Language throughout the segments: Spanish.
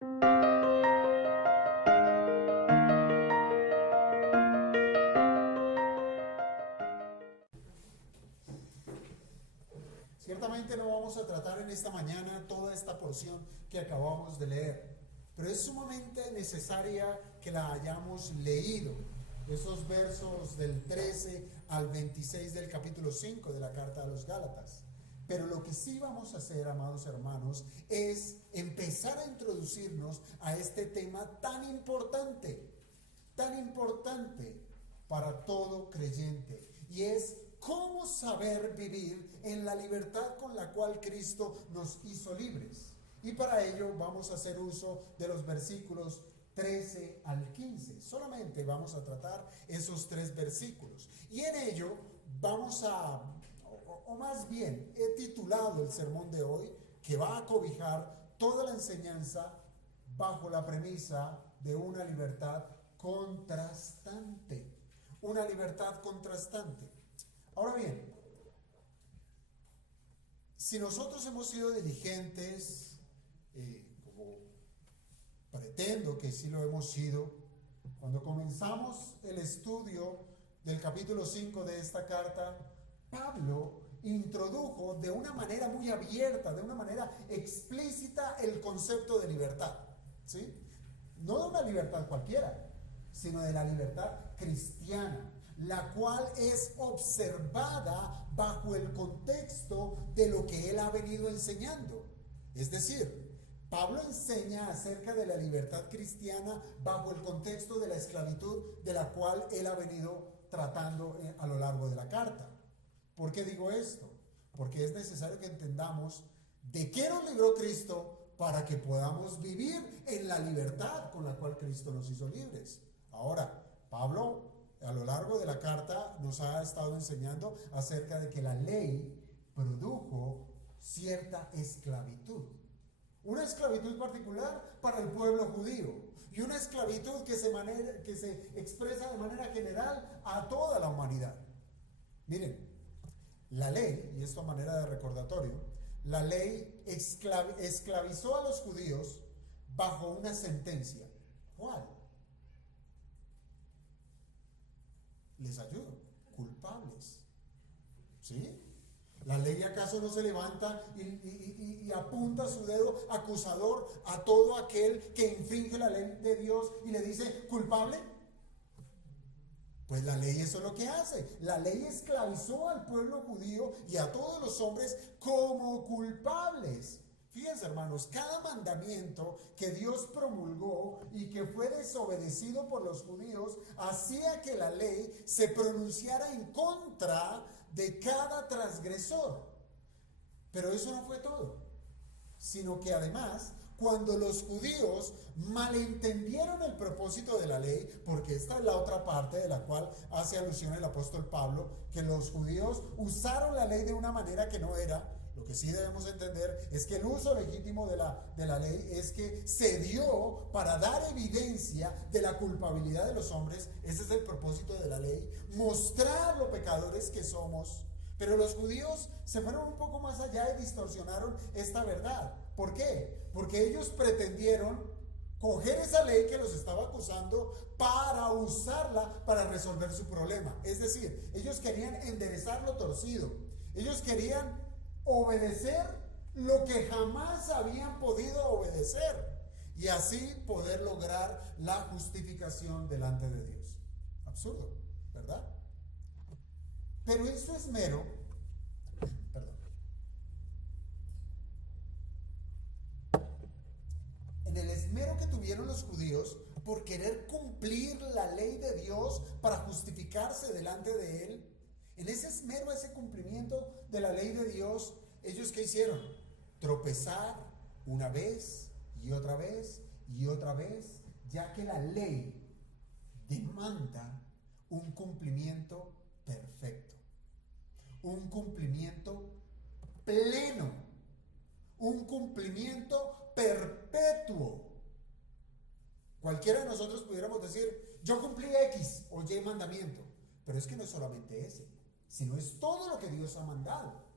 Ciertamente no vamos a tratar en esta mañana toda esta porción que acabamos de leer, pero es sumamente necesaria que la hayamos leído. Esos versos del 13 al 26 del capítulo 5 de la carta a los Gálatas. Pero lo que sí vamos a hacer, amados hermanos, es empezar a introducirnos a este tema tan importante para todo creyente, y es cómo saber vivir en la libertad con la cual Cristo nos hizo libres. Y para ello vamos a hacer uso de los versículos 13 al 15. Solamente vamos a tratar esos 3 versículos. Y en ello vamos a, o más bien, he titulado el sermón de hoy, que va a cobijar toda la enseñanza bajo la premisa de una libertad contrastante. Una libertad contrastante. Ahora bien, si nosotros hemos sido diligentes, como pretendo que sí lo hemos sido, cuando comenzamos el estudio del capítulo 5 de esta carta, Pablo introdujo de una manera muy abierta, de una manera explícita, el concepto de libertad, ¿sí? No de una libertad cualquiera, sino de la libertad cristiana, la cual es observada bajo el contexto de lo que él ha venido enseñando. Es decir, Pablo enseña acerca de la libertad cristiana bajo el contexto de la esclavitud de la cual él ha venido tratando a lo largo de la carta. ¿Por qué digo esto? Porque es necesario que entendamos de qué nos libró Cristo para que podamos vivir en la libertad con la cual Cristo nos hizo libres. Ahora, Pablo a lo largo de la carta nos ha estado enseñando acerca de que la ley produjo cierta esclavitud. Una esclavitud particular para el pueblo judío y una esclavitud que se expresa de manera general a toda la humanidad. Miren, la ley, y esto a manera de recordatorio, la ley esclavizó a los judíos bajo una sentencia. ¿Cuál? Les ayudo, culpables. ¿Sí? ¿La ley acaso no se levanta y apunta su dedo acusador a todo aquel que infringe la ley de Dios y le dice culpable? Pues la ley eso es lo que hace. La ley esclavizó al pueblo judío y a todos los hombres como culpables. Fíjense, hermanos, cada mandamiento que Dios promulgó y que fue desobedecido por los judíos hacía que la ley se pronunciara en contra de cada transgresor. Pero eso no fue todo, sino que además, cuando los judíos malentendieron el propósito de la ley, porque esta es la otra parte de la cual hace alusión el apóstol Pablo, que los judíos usaron la ley de una manera que no era. Lo que sí debemos entender es que el uso legítimo de la ley es que se dio para dar evidencia de la culpabilidad de los hombres. Ese es el propósito de la ley, mostrar lo pecadores que somos. Pero los judíos se fueron un poco más allá y distorsionaron esta verdad. ¿Por qué? Porque ellos pretendieron coger esa ley que los estaba acusando para usarla para resolver su problema. Es decir, ellos querían enderezar lo torcido. Ellos querían obedecer lo que jamás habían podido obedecer y así poder lograr la justificación delante de Dios. Absurdo, ¿verdad? Pero en su esmero, en el esmero que tuvieron los judíos por querer cumplir la ley de Dios para justificarse delante de Él, en ese esmero, ese cumplimiento de la ley de Dios, ¿ellos qué hicieron? Tropezar una vez y otra vez y otra vez, ya que la ley demanda un cumplimiento perfecto, un cumplimiento pleno, un cumplimiento perpetuo. Cualquiera de nosotros pudiéramos decir, yo cumplí X o Y mandamiento, pero es que no es solamente ese, sino es todo lo que Dios ha mandado.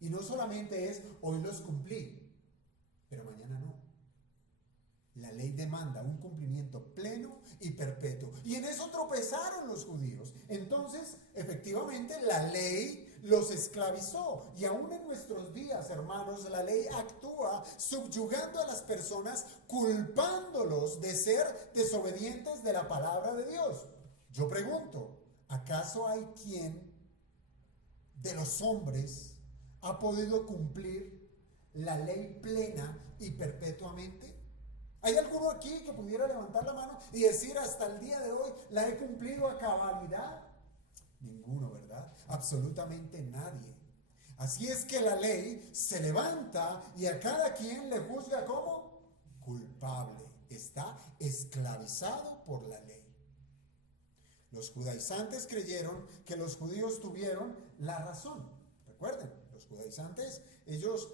Y no solamente es, hoy los cumplí, pero mañana no. La ley demanda un cumplimiento pleno y perpetuo. Y en eso tropezaron los judíos. Entonces, efectivamente, la ley los esclavizó. Y aún en nuestros días, hermanos, la ley actúa subyugando a las personas, culpándolos de ser desobedientes de la palabra de Dios. Yo pregunto, ¿acaso hay quien de los hombres ha podido cumplir la ley plena y perpetuamente? ¿Hay alguno aquí que pudiera levantar la mano y decir hasta el día de hoy la he cumplido a cabalidad? Ninguno, ¿verdad? Absolutamente nadie. Así es que la ley se levanta y a cada quien le juzga como culpable. Está esclavizado por la ley. Los judaizantes creyeron que los judíos tuvieron la razón. Recuerden, los judaizantes, ellos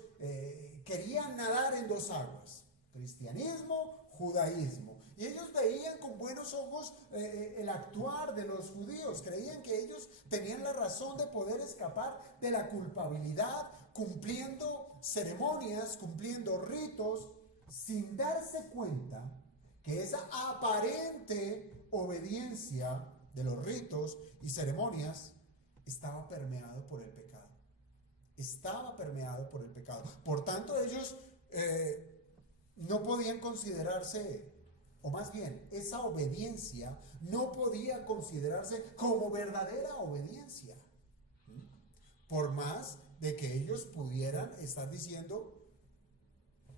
querían nadar en dos aguas: cristianismo, judaísmo. Y ellos veían con buenos ojos el actuar de los judíos. Creían que ellos tenían la razón de poder escapar de la culpabilidad, cumpliendo ceremonias, cumpliendo ritos, sin darse cuenta que esa aparente obediencia de los ritos y ceremonias estaba permeado por el pecado. Estaba permeado por el pecado. Por tanto, ellos no podían considerarse, o más bien, esa obediencia no podía considerarse como verdadera obediencia. Por más de que ellos pudieran estar diciendo,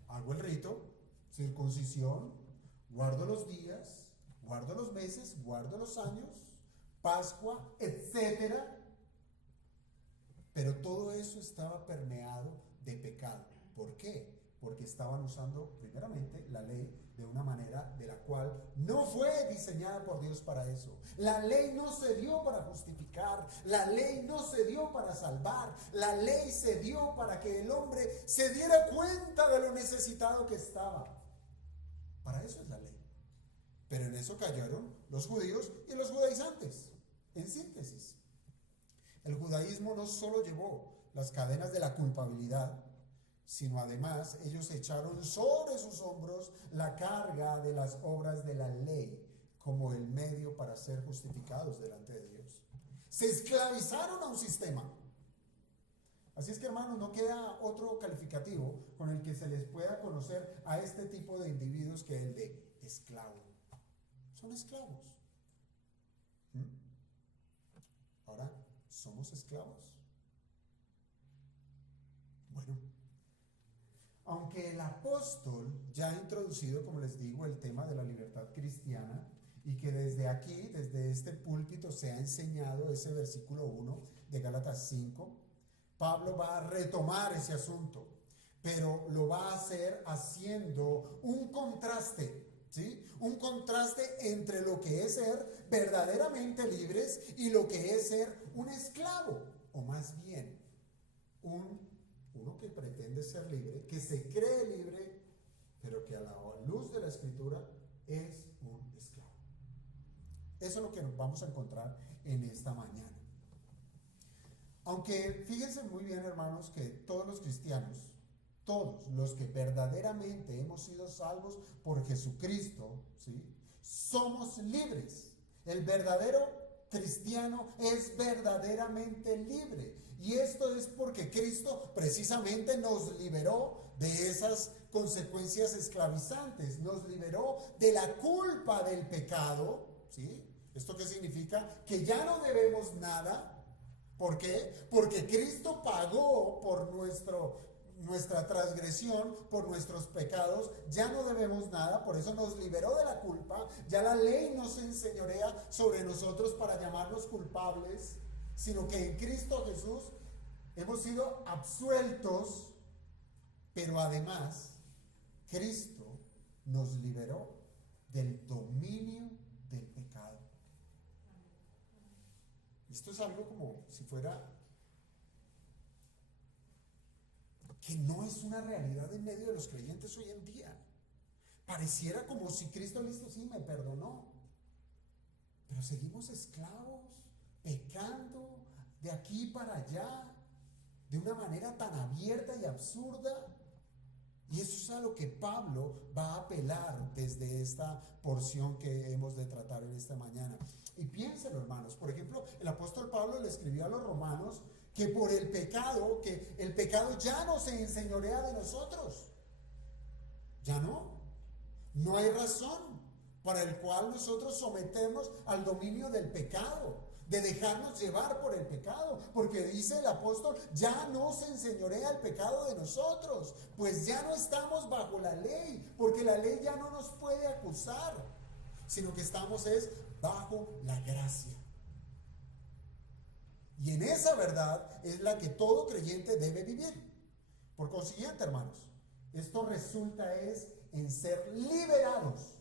hago el rito, circuncisión, guardo los días, guardo los meses, guardo los años, Pascua, etcétera. Pero todo eso estaba permeado de pecado. ¿Por qué? Porque estaban usando primeramente la ley de una manera de la cual no fue diseñada por Dios para eso. La ley no se dio para justificar, la ley no se dio para salvar, la ley se dio para que el hombre se diera cuenta de lo necesitado que estaba. Para eso es la ley. Pero en eso cayeron los judíos y los judaizantes. En síntesis, el judaísmo no solo llevó las cadenas de la culpabilidad, sino además ellos echaron sobre sus hombros la carga de las obras de la ley como el medio para ser justificados delante de Dios. Se esclavizaron a un sistema. Así es que, hermanos, no queda otro calificativo con el que se les pueda conocer a este tipo de individuos que el de esclavo. Son esclavos. Ahora, ¿somos esclavos? Bueno, aunque el apóstol ya ha introducido, como les digo, el tema de la libertad cristiana, y que desde aquí, desde este púlpito, se ha enseñado ese versículo 1 de Gálatas 5, Pablo va a retomar ese asunto, pero lo va a hacer haciendo un contraste, ¿sí? Un contraste entre lo que es ser verdaderamente libres y lo que es ser un esclavo, o más bien, uno que pretende ser libre, que se cree libre, pero que a la luz de la Escritura es un esclavo. Eso es lo que nos vamos a encontrar en esta mañana. Aunque fíjense muy bien, hermanos, que todos los cristianos, todos los que verdaderamente hemos sido salvos por Jesucristo, ¿sí?, somos libres. El verdadero cristiano es verdaderamente libre. Y esto es porque Cristo precisamente nos liberó de esas consecuencias esclavizantes, nos liberó de la culpa del pecado, ¿sí? ¿Esto qué significa? Que ya no debemos nada. ¿Por qué? Porque Cristo pagó por nuestra transgresión, por nuestros pecados. Ya no debemos nada, por eso nos liberó de la culpa. Ya la ley no se enseñorea sobre nosotros para llamarnos culpables, sino que en Cristo Jesús hemos sido absueltos, pero además Cristo nos liberó del dominio del pecado. Esto es algo como si fuera que no es una realidad en medio de los creyentes hoy en día. Pareciera como si Cristo, listo, sí, me perdonó, pero seguimos esclavos, pecando de aquí para allá, de una manera tan abierta y absurda. Y eso es a lo que Pablo va a apelar desde esta porción que hemos de tratar en esta mañana. Y piénsenlo, hermanos. Por ejemplo, el apóstol Pablo le escribió a los romanos que por el pecado, que el pecado ya no se enseñorea de nosotros. Ya no. No hay razón para el cual nosotros someternos al dominio del pecado, de dejarnos llevar por el pecado, porque dice el apóstol, ya no se enseñorea el pecado de nosotros, pues ya no estamos bajo la ley, porque la ley ya no nos puede acusar, sino que estamos es bajo la gracia. Y en esa verdad es la que todo creyente debe vivir. Por consiguiente, hermanos, esto resulta es en ser liberados,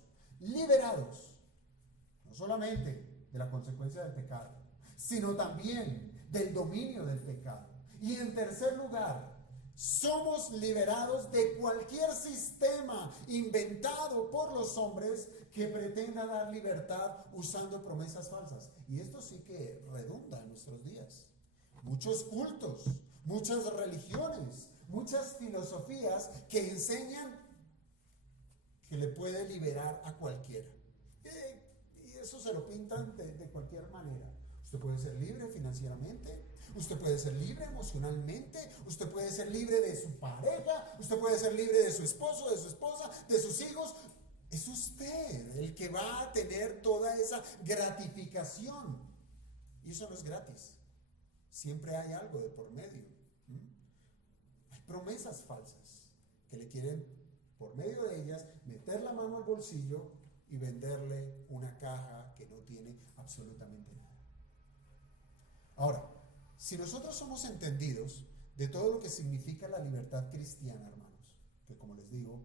no solamente de la consecuencia del pecado, sino también del dominio del pecado. Y en tercer lugar, somos liberados de cualquier sistema inventado por los hombres que pretenda dar libertad usando promesas falsas. Y esto sí que redunda en nuestros días. Muchos cultos, muchas religiones, muchas filosofías que enseñan que le puede liberar a cualquiera. Y eso se lo pintan de cualquier manera. Usted puede ser libre financieramente, usted puede ser libre emocionalmente, usted puede ser libre de su pareja, usted puede ser libre de su esposo, de su esposa, de sus hijos. Es usted el que va a tener toda esa gratificación. Y eso no es gratis. Siempre hay algo de por medio. Hay promesas falsas que le quieren, por medio de ellas, meter la mano al bolsillo y venderle una caja que no tiene absolutamente nada. Ahora, si nosotros somos entendidos de todo lo que significa la libertad cristiana, hermanos, que como les digo,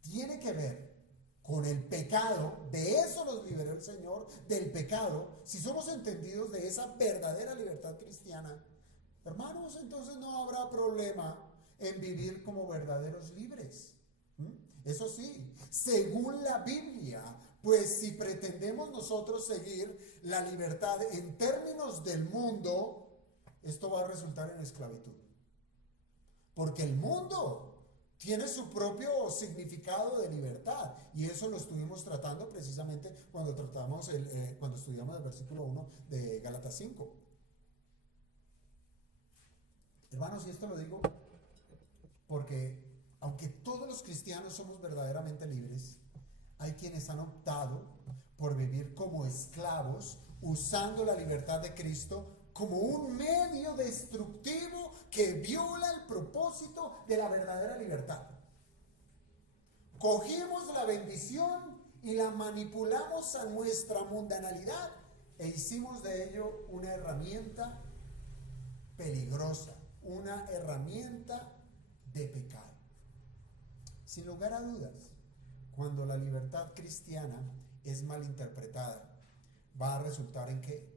tiene que ver con el pecado, de eso nos liberó el Señor, del pecado, si somos entendidos de esa verdadera libertad cristiana, hermanos, entonces no habrá problema en vivir como verdaderos libres. Eso sí, según la Biblia, pues si pretendemos nosotros seguir la libertad en términos del mundo, esto va a resultar en esclavitud. Porque el mundo tiene su propio significado de libertad, y eso lo estuvimos tratando precisamente cuando estudiamos el versículo 1 de Gálatas 5. Hermanos, y esto lo digo porque aunque todos los cristianos somos verdaderamente libres, hay quienes han optado por vivir como esclavos, usando la libertad de Cristo como un medio destructivo que viola el propósito de la verdadera libertad. Cogimos la bendición y la manipulamos a nuestra mundanalidad e hicimos de ello una herramienta peligrosa, una herramienta de pecado. Sin lugar a dudas, cuando la libertad cristiana es mal interpretada, va a resultar en ¿qué?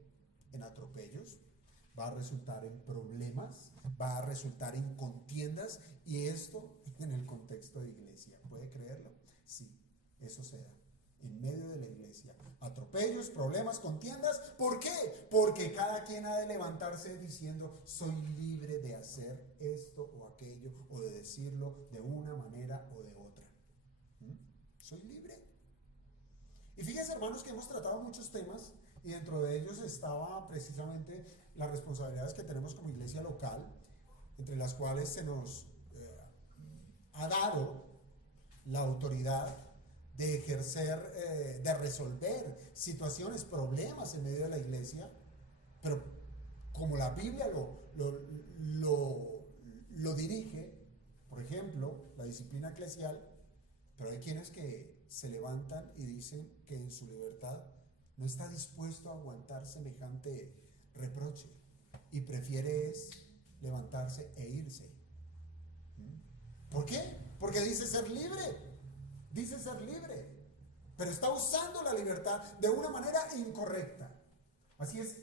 En atropellos, va a resultar en problemas, va a resultar en contiendas, y esto en el contexto de iglesia. ¿Puede creerlo? Sí, eso se da en medio de la iglesia. Atropellos, problemas, contiendas. ¿Por qué? Porque cada quien ha de levantarse diciendo, soy libre de hacer esto o aquello, o de decirlo de una manera o de otra. Soy libre. Y fíjense, hermanos, que hemos tratado muchos temas, y dentro de ellos estaba precisamente las responsabilidades que tenemos como iglesia local, entre las cuales se nos ha dado la autoridad de ejercer, de resolver situaciones, problemas en medio de la iglesia, pero como la Biblia lo dirige, por ejemplo, la disciplina eclesial. Pero hay quienes que se levantan y dicen que en su libertad no está dispuesto a aguantar semejante reproche y prefiere levantarse e irse. ¿Por qué? Porque dice ser libre, pero está usando la libertad de una manera incorrecta. Así es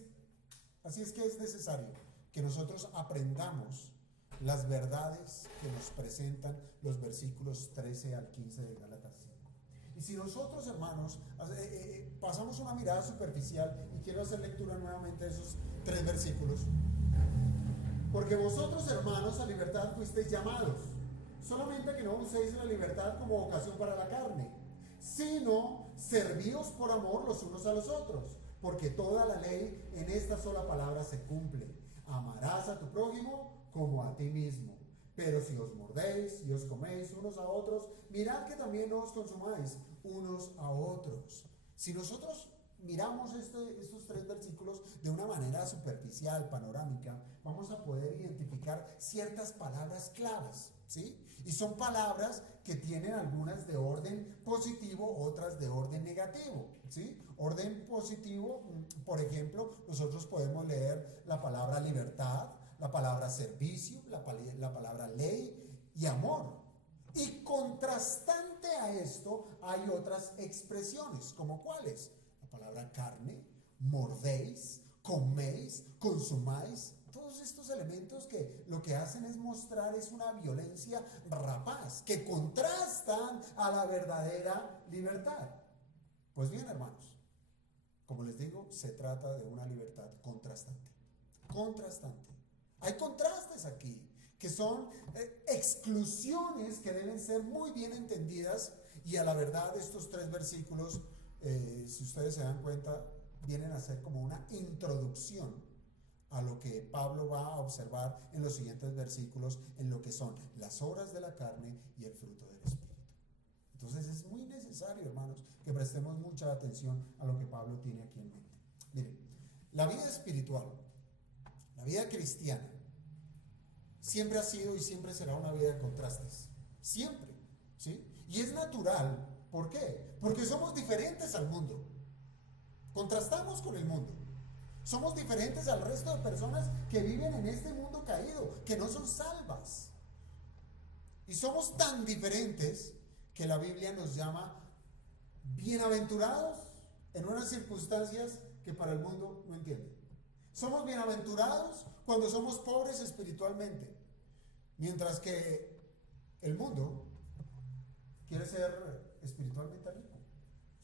que es necesario que nosotros aprendamos las verdades que nos presentan los versículos 13 al 15 de Gálatas 5. Y si nosotros, hermanos, pasamos una mirada superficial, y quiero hacer lectura nuevamente de esos 3 versículos, porque vosotros, hermanos, a libertad fuisteis llamados, solamente que no uséis la libertad como ocasión para la carne, sino servíos por amor los unos a los otros, porque toda la ley en esta sola palabra se cumple: amarás a tu prójimo como a ti mismo. Pero si os mordéis y os coméis unos a otros, mirad que también no os consumáis unos a otros. Si nosotros miramos estos 3 versículos de una manera superficial, panorámica, vamos a poder identificar ciertas palabras claves, ¿sí? Y son palabras que tienen algunas de orden positivo, otras de orden negativo, ¿sí? Orden positivo, por ejemplo, nosotros podemos leer la palabra libertad, la palabra servicio, la palabra ley y amor. Y contrastante a esto hay otras expresiones, como cuáles: la palabra carne, mordéis, coméis, consumáis. Todos estos elementos que lo que hacen es mostrar es una violencia rapaz, que contrastan a la verdadera libertad. Pues bien, hermanos, como les digo, se trata de una libertad contrastante. Contrastante. Hay contrastes aquí, que son exclusiones que deben ser muy bien entendidas, y a la verdad estos 3 versículos, si ustedes se dan cuenta, vienen a ser como una introducción a lo que Pablo va a observar en los siguientes versículos, en lo que son las obras de la carne y el fruto del Espíritu. Entonces es muy necesario, hermanos, que prestemos mucha atención a lo que Pablo tiene aquí en mente. Miren, la vida espiritual, la vida cristiana, siempre ha sido y siempre será una vida de contrastes. Siempre, ¿sí? Y es natural. ¿Por qué? Porque somos diferentes al mundo. Contrastamos con el mundo. Somos diferentes al resto de personas que viven en este mundo caído, que no son salvas. Y somos tan diferentes que la Biblia nos llama bienaventurados en unas circunstancias que para el mundo no entienden. Somos bienaventurados cuando somos pobres espiritualmente, mientras que el mundo quiere ser espiritualmente rico,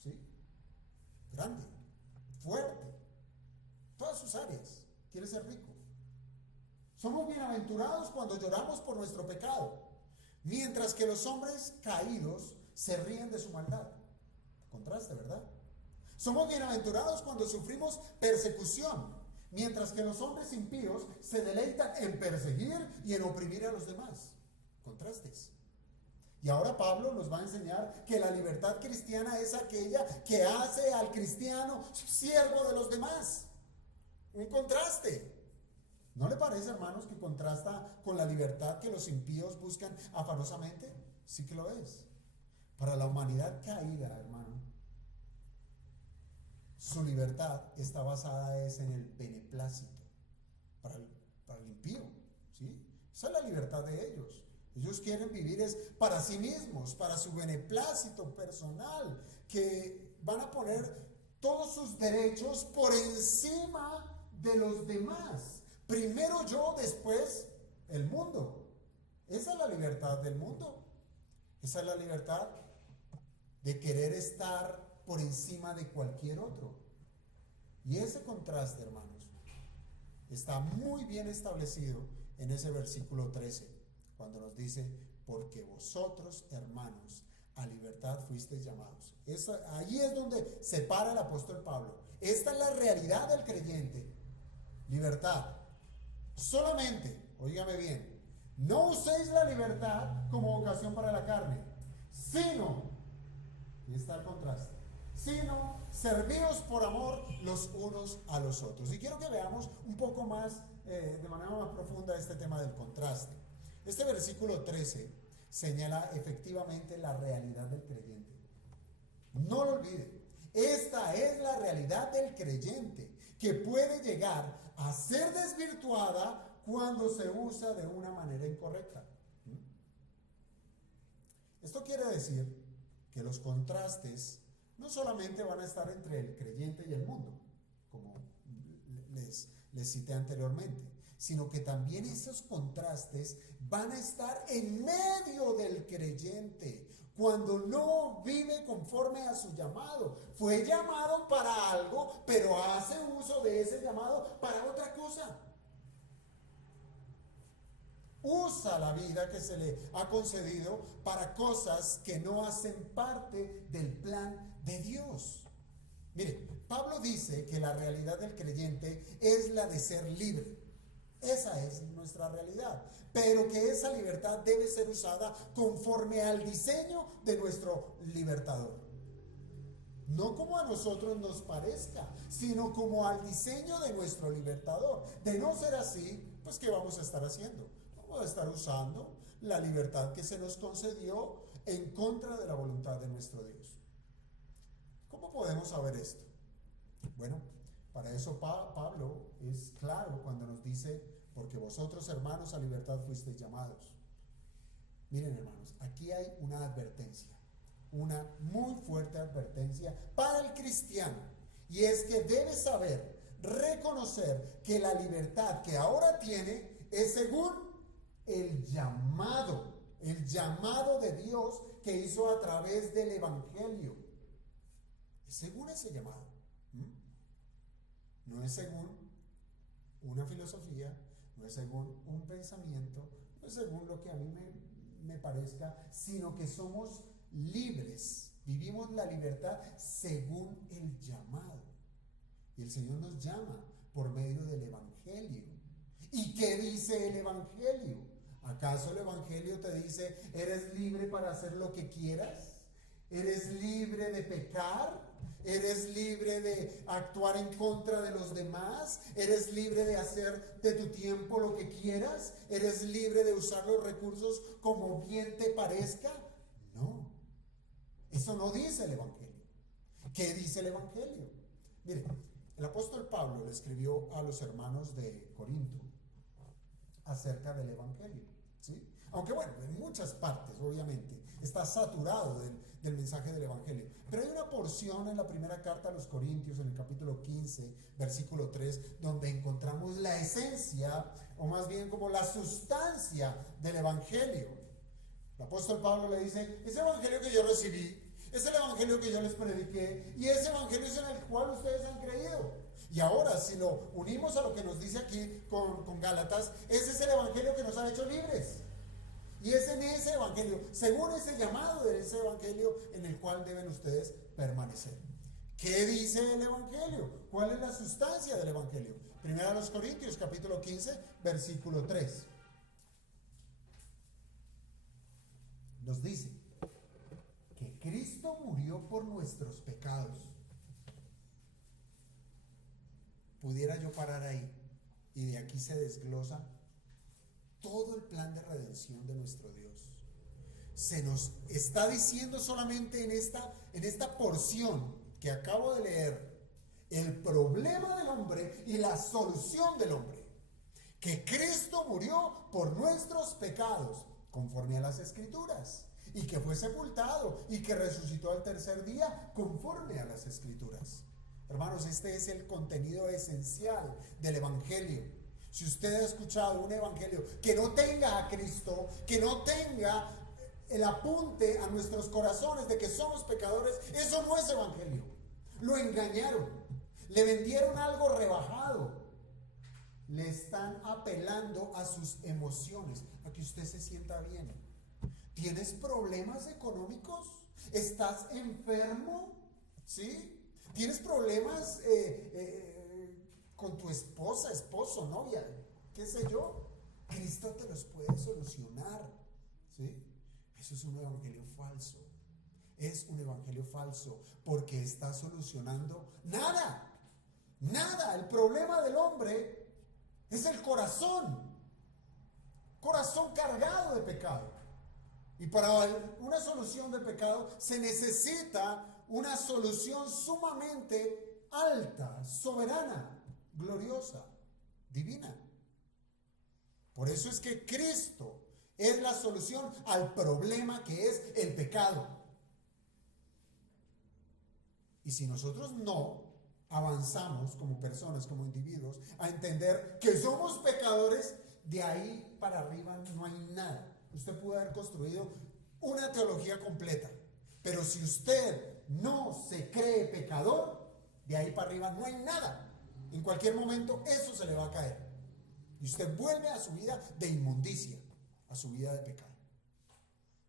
¿sí? Grande, fuerte, todas sus áreas, quiere ser rico. Somos bienaventurados cuando lloramos por nuestro pecado, mientras que los hombres caídos se ríen de su maldad. Contraste, ¿verdad? Somos bienaventurados cuando sufrimos persecución, mientras que los hombres impíos se deleitan en perseguir y en oprimir a los demás. Contrastes. Y ahora Pablo nos va a enseñar que la libertad cristiana es aquella que hace al cristiano siervo de los demás. Un contraste. ¿No le parece, hermanos, que contrasta con la libertad que los impíos buscan afanosamente? Sí que lo es. Para la humanidad caída, hermano, su libertad está basada en el beneplácito para el impío, ¿sí? Esa es la libertad de ellos. Ellos quieren vivir es para sí mismos, para su beneplácito personal, que van a poner todos sus derechos por encima de los demás. Primero yo, después el mundo. Esa es la libertad del mundo. Esa es la libertad de querer estar por encima de cualquier otro. Y ese contraste, hermanos, está muy bien establecido en ese versículo 13, cuando nos dice: porque vosotros, hermanos, a libertad fuisteis llamados. Allí es donde se para el apóstol Pablo. Esta es la realidad del creyente. Libertad. Solamente, óigame bien, no uséis la libertad como ocasión para la carne, sino, y está el contraste, sino servíos por amor los unos a los otros. Y quiero que veamos un poco más, de manera más profunda, este tema del contraste. Este versículo 13 señala efectivamente la realidad del creyente. No lo olvide, esta es la realidad del creyente, que puede llegar a ser desvirtuada cuando se usa de una manera incorrecta. Esto quiere decir que los contrastes no solamente van a estar entre el creyente y el mundo, como les cité anteriormente, sino que también esos contrastes van a estar en medio del creyente, cuando no vive conforme a su llamado. Fue llamado para algo, pero hace uso de ese llamado para otra cosa. usa la vida que se le ha concedido para cosas que no hacen parte del plan de Dios. Mire, Pablo dice que la realidad del creyente es la de ser libre. Esa es nuestra realidad, pero que esa libertad debe ser usada conforme al diseño de nuestro libertador. No como a nosotros nos parezca, sino como al diseño de nuestro libertador. De no ser así, pues ¿qué vamos a estar haciendo? Vamos a estar usando la libertad que se nos concedió en contra de la voluntad de nuestro Dios. ¿Cómo podemos saber esto? Bueno, para eso Pablo es claro cuando nos dice, porque vosotros, hermanos, a libertad fuisteis llamados. Miren, hermanos, aquí hay una advertencia, una muy fuerte advertencia para el cristiano, y es que debe saber, reconocer que la libertad que ahora tiene es según el llamado de Dios que hizo a través del Evangelio. Es según ese llamado. No es según una filosofía, no es según un pensamiento, no es según lo que a mí me parezca, sino que somos libres, vivimos la libertad según el llamado. Y el Señor nos llama por medio del Evangelio. ¿Y qué dice el Evangelio? ¿Acaso el Evangelio te dice, eres libre para hacer lo que quieras? ¿Eres libre de pecar? ¿Eres libre de actuar en contra de los demás? ¿Eres libre de hacer de tu tiempo lo que quieras? ¿Eres libre de usar los recursos como bien te parezca? No, eso no dice el Evangelio. ¿Qué dice el Evangelio? Mire, el apóstol Pablo le escribió a los hermanos de Corinto acerca del Evangelio, ¿sí? Aunque bueno, en muchas partes, obviamente, está saturado del mensaje del Evangelio. Pero hay una porción en la primera carta a los Corintios, en el capítulo 15, versículo 3, donde encontramos la esencia, o más bien como la sustancia del Evangelio. El apóstol Pablo le dice, ese Evangelio que yo recibí, es el Evangelio que yo les prediqué, y ese Evangelio es en el cual ustedes han creído. Y ahora, si lo unimos a lo que nos dice aquí con Gálatas, ese es el Evangelio que nos ha hecho libres. Y es en ese Evangelio, según ese llamado de ese Evangelio, en el cual deben ustedes permanecer. ¿Qué dice el Evangelio? ¿Cuál es la sustancia del Evangelio? Primera a los Corintios, capítulo 15, versículo 3. Nos dice que Cristo murió por nuestros pecados. Pudiera yo parar ahí, y de aquí se desglosa todo el plan de redención de nuestro Dios. Se nos está diciendo solamente en esta porción que acabo de leer, el problema del hombre y la solución del hombre. Que Cristo murió por nuestros pecados, conforme a las Escrituras, y que fue sepultado y que resucitó al tercer día, conforme a las Escrituras. Hermanos, este es el contenido esencial del Evangelio. Si usted ha escuchado un evangelio que no tenga a Cristo, que no tenga el apunte a nuestros corazones de que somos pecadores, eso no es evangelio. Lo engañaron, le vendieron algo rebajado, le están apelando a sus emociones, a que usted se sienta bien. ¿Tienes problemas económicos? ¿Estás enfermo? ¿Sí? ¿Tienes problemas con tu esposa, esposo, novia, qué sé yo? Cristo te los puede solucionar, ¿sí? Eso es un evangelio falso. Es un evangelio falso porque está solucionando nada. Nada. El problema del hombre es el corazón cargado de pecado. Y para una solución de pecado se necesita una solución sumamente alta, soberana, gloriosa, divina. Por eso es que Cristo es la solución al problema que es el pecado. Y si nosotros no avanzamos como personas, como individuos, a entender que somos pecadores, de ahí para arriba no hay nada. Usted puede haber construido una teología completa, pero si usted no se cree pecador, de ahí para arriba no hay nada. En cualquier momento eso se le va a caer y usted vuelve a su vida de inmundicia. a su vida de pecado.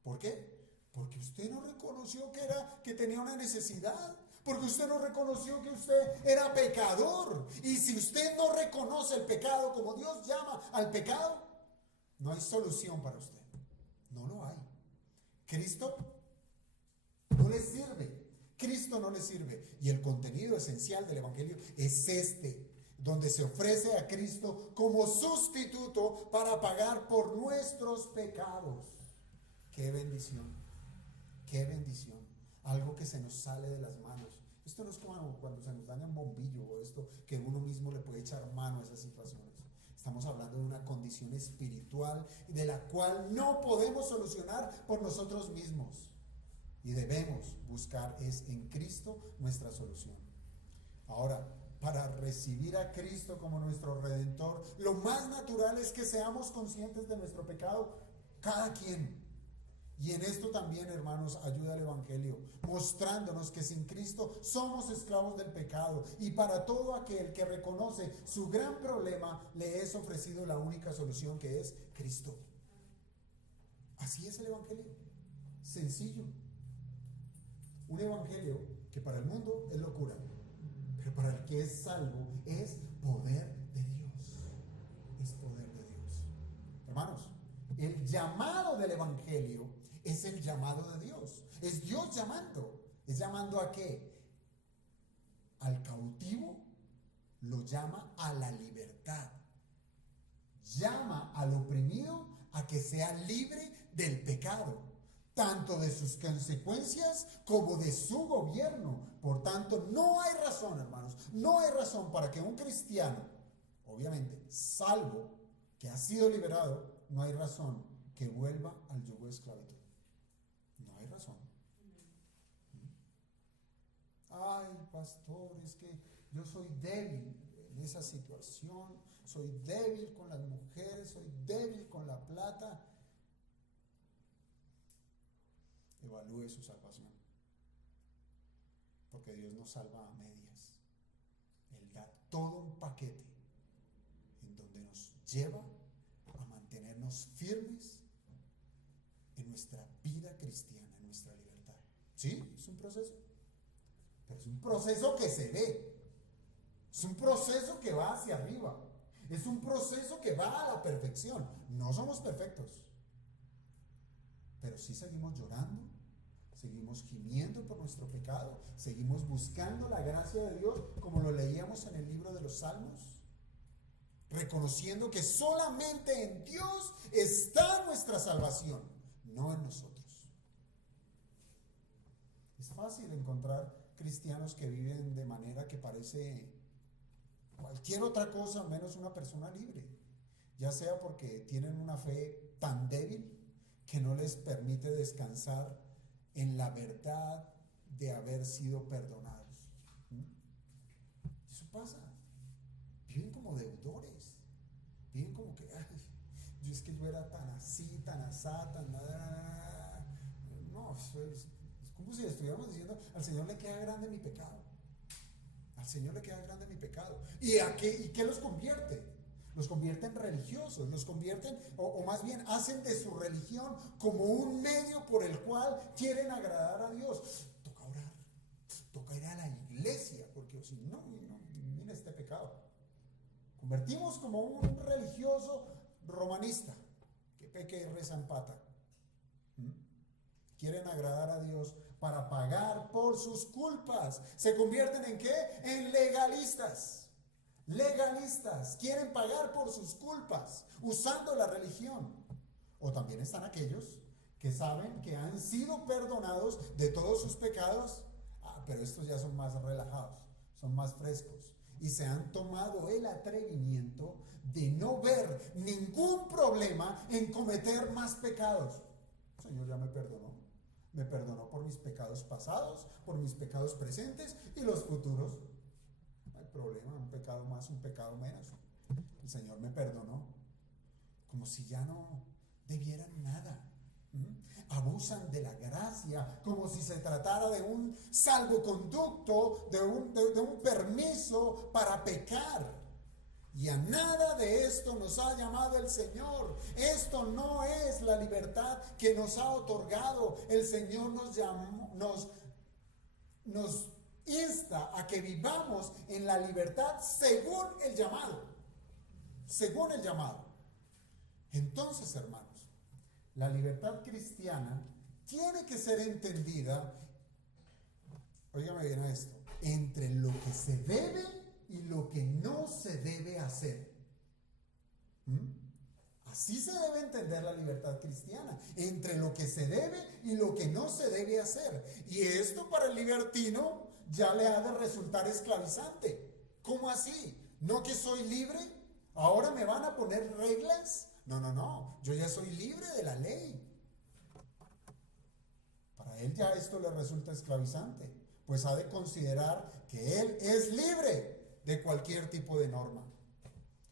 ¿Por qué? Porque usted no reconoció que tenía una necesidad. Porque usted no reconoció que usted era pecador. Y si usted no reconoce el pecado como Dios llama al pecado, no hay solución para usted. No lo hay. Cristo no le sirve. Cristo no le sirve. Y el contenido esencial del Evangelio es donde se ofrece a Cristo como sustituto para pagar por nuestros pecados. ¡Qué bendición! ¡Qué bendición! Algo que se nos sale de las manos. Esto no es como cuando se nos daña un bombillo o esto, que uno mismo le puede echar mano a esas situaciones. Estamos hablando de una condición espiritual de la cual no podemos solucionar por nosotros mismos. Y debemos buscar en Cristo nuestra solución. Ahora, para recibir a Cristo como nuestro Redentor, lo más natural es que seamos conscientes de nuestro pecado, cada quien. Y en esto también, hermanos, ayuda el Evangelio, mostrándonos que sin Cristo somos esclavos del pecado. Y para todo aquel que reconoce su gran problema, le es ofrecido la única solución, que es Cristo. Así es el Evangelio, sencillo. Un Evangelio que para el mundo es locura, pero para el que es salvo es poder de Dios. Es poder de Dios. Hermanos, el llamado del Evangelio es el llamado de Dios. Es Dios llamando. ¿Es llamando a qué? Al cautivo lo llama a la libertad. Llama al oprimido a que sea libre del pecado, tanto de sus consecuencias como de su gobierno. Por tanto, no hay razón, hermanos, no hay razón para que un cristiano, obviamente salvo, que ha sido liberado, no hay razón que vuelva al yugo de esclavitud. No hay razón. Ay, pastor, es que yo soy débil en esa situación, soy débil con las mujeres, soy débil con la plata. Evalúe su salvación, porque Dios no salva a medias. Él da todo un paquete en donde nos lleva a mantenernos firmes en nuestra vida cristiana, en nuestra libertad. Sí, es un proceso, pero es un proceso que se ve, es un proceso que va hacia arriba, es un proceso que va a la perfección. No somos perfectos, pero sí seguimos llorando, seguimos gimiendo por nuestro pecado, seguimos buscando la gracia de Dios, como lo leíamos en el libro de los Salmos, reconociendo que solamente en Dios está nuestra salvación, no en nosotros. Es fácil encontrar cristianos que viven de manera que parece cualquier otra cosa menos una persona libre, ya sea porque tienen una fe tan débil que no les permite descansar en la verdad de haber sido perdonados. Eso pasa. Viven como deudores. Viven como que, ay, es que yo era tan así, tan asá, tan nada. No, es como si le estuviéramos diciendo, al Señor le queda grande mi pecado. Al Señor le queda grande mi pecado. ¿Y qué los convierte? Los convierten religiosos, los convierten, o más bien hacen de su religión como un medio por el cual quieren agradar a Dios. Toca orar, toca ir a la iglesia, porque si no, mira este pecado. Convertimos como un religioso romanista, que peca y reza en pata. Quieren agradar a Dios para pagar por sus culpas. ¿Se convierten en qué? En legalistas. Legalistas, quieren pagar por sus culpas usando la religión. O también están aquellos que saben que han sido perdonados de todos sus pecados, pero estos ya son más relajados, son más frescos y se han tomado el atrevimiento de no ver ningún problema en cometer más pecados. El Señor ya me perdonó por mis pecados pasados, por mis pecados presentes y los futuros. Problema, un pecado más, un pecado menos. El Señor me perdonó, como si ya no debieran nada. Abusan de la gracia como si se tratara de un salvoconducto, de un permiso para pecar. Y a nada de esto nos ha llamado el Señor. Esto no es la libertad que nos ha otorgado. El Señor nos insta a que vivamos en la libertad según el llamado. Según el llamado. Entonces, hermanos, la libertad cristiana tiene que ser entendida, óigame bien a esto, entre lo que se debe y lo que no se debe hacer. Así se debe entender la libertad cristiana, entre lo que se debe y lo que no se debe hacer. Y esto para el libertino ya le ha de resultar esclavizante. ¿Cómo así? ¿No que soy libre? ¿Ahora me van a poner reglas? No, yo ya soy libre de la ley. Para él ya esto le resulta esclavizante, pues ha de considerar que él es libre de cualquier tipo de norma.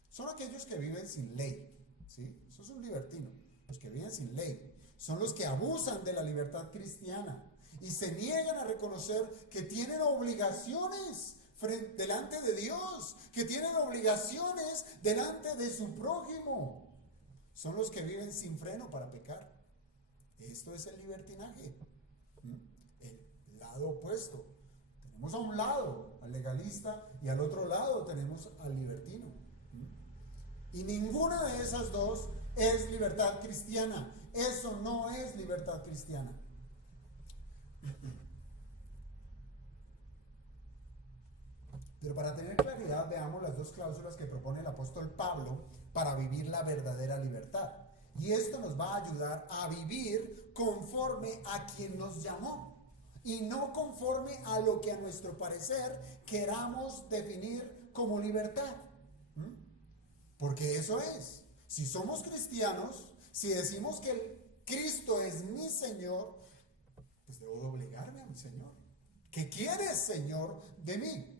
Son aquellos que viven sin ley, ¿sí? Eso es un libertino. Los que viven sin ley son los que abusan de la libertad cristiana y se niegan a reconocer que tienen obligaciones delante de Dios, que tienen obligaciones delante de su prójimo. Son los que viven sin freno para pecar. Esto es el libertinaje. El lado opuesto. Tenemos a un lado al legalista y al otro lado tenemos al libertino. Y ninguna de esas dos es libertad cristiana. Eso no es libertad cristiana. Pero para tener claridad, veamos las dos cláusulas que propone el apóstol Pablo para vivir la verdadera libertad. Y esto nos va a ayudar a vivir conforme a quien nos llamó y no conforme a lo que a nuestro parecer queramos definir como libertad. Porque eso es. Si somos cristianos, si decimos que Cristo es mi Señor, pues debo doblegarme a mi Señor. ¿Qué quieres, Señor, de mí?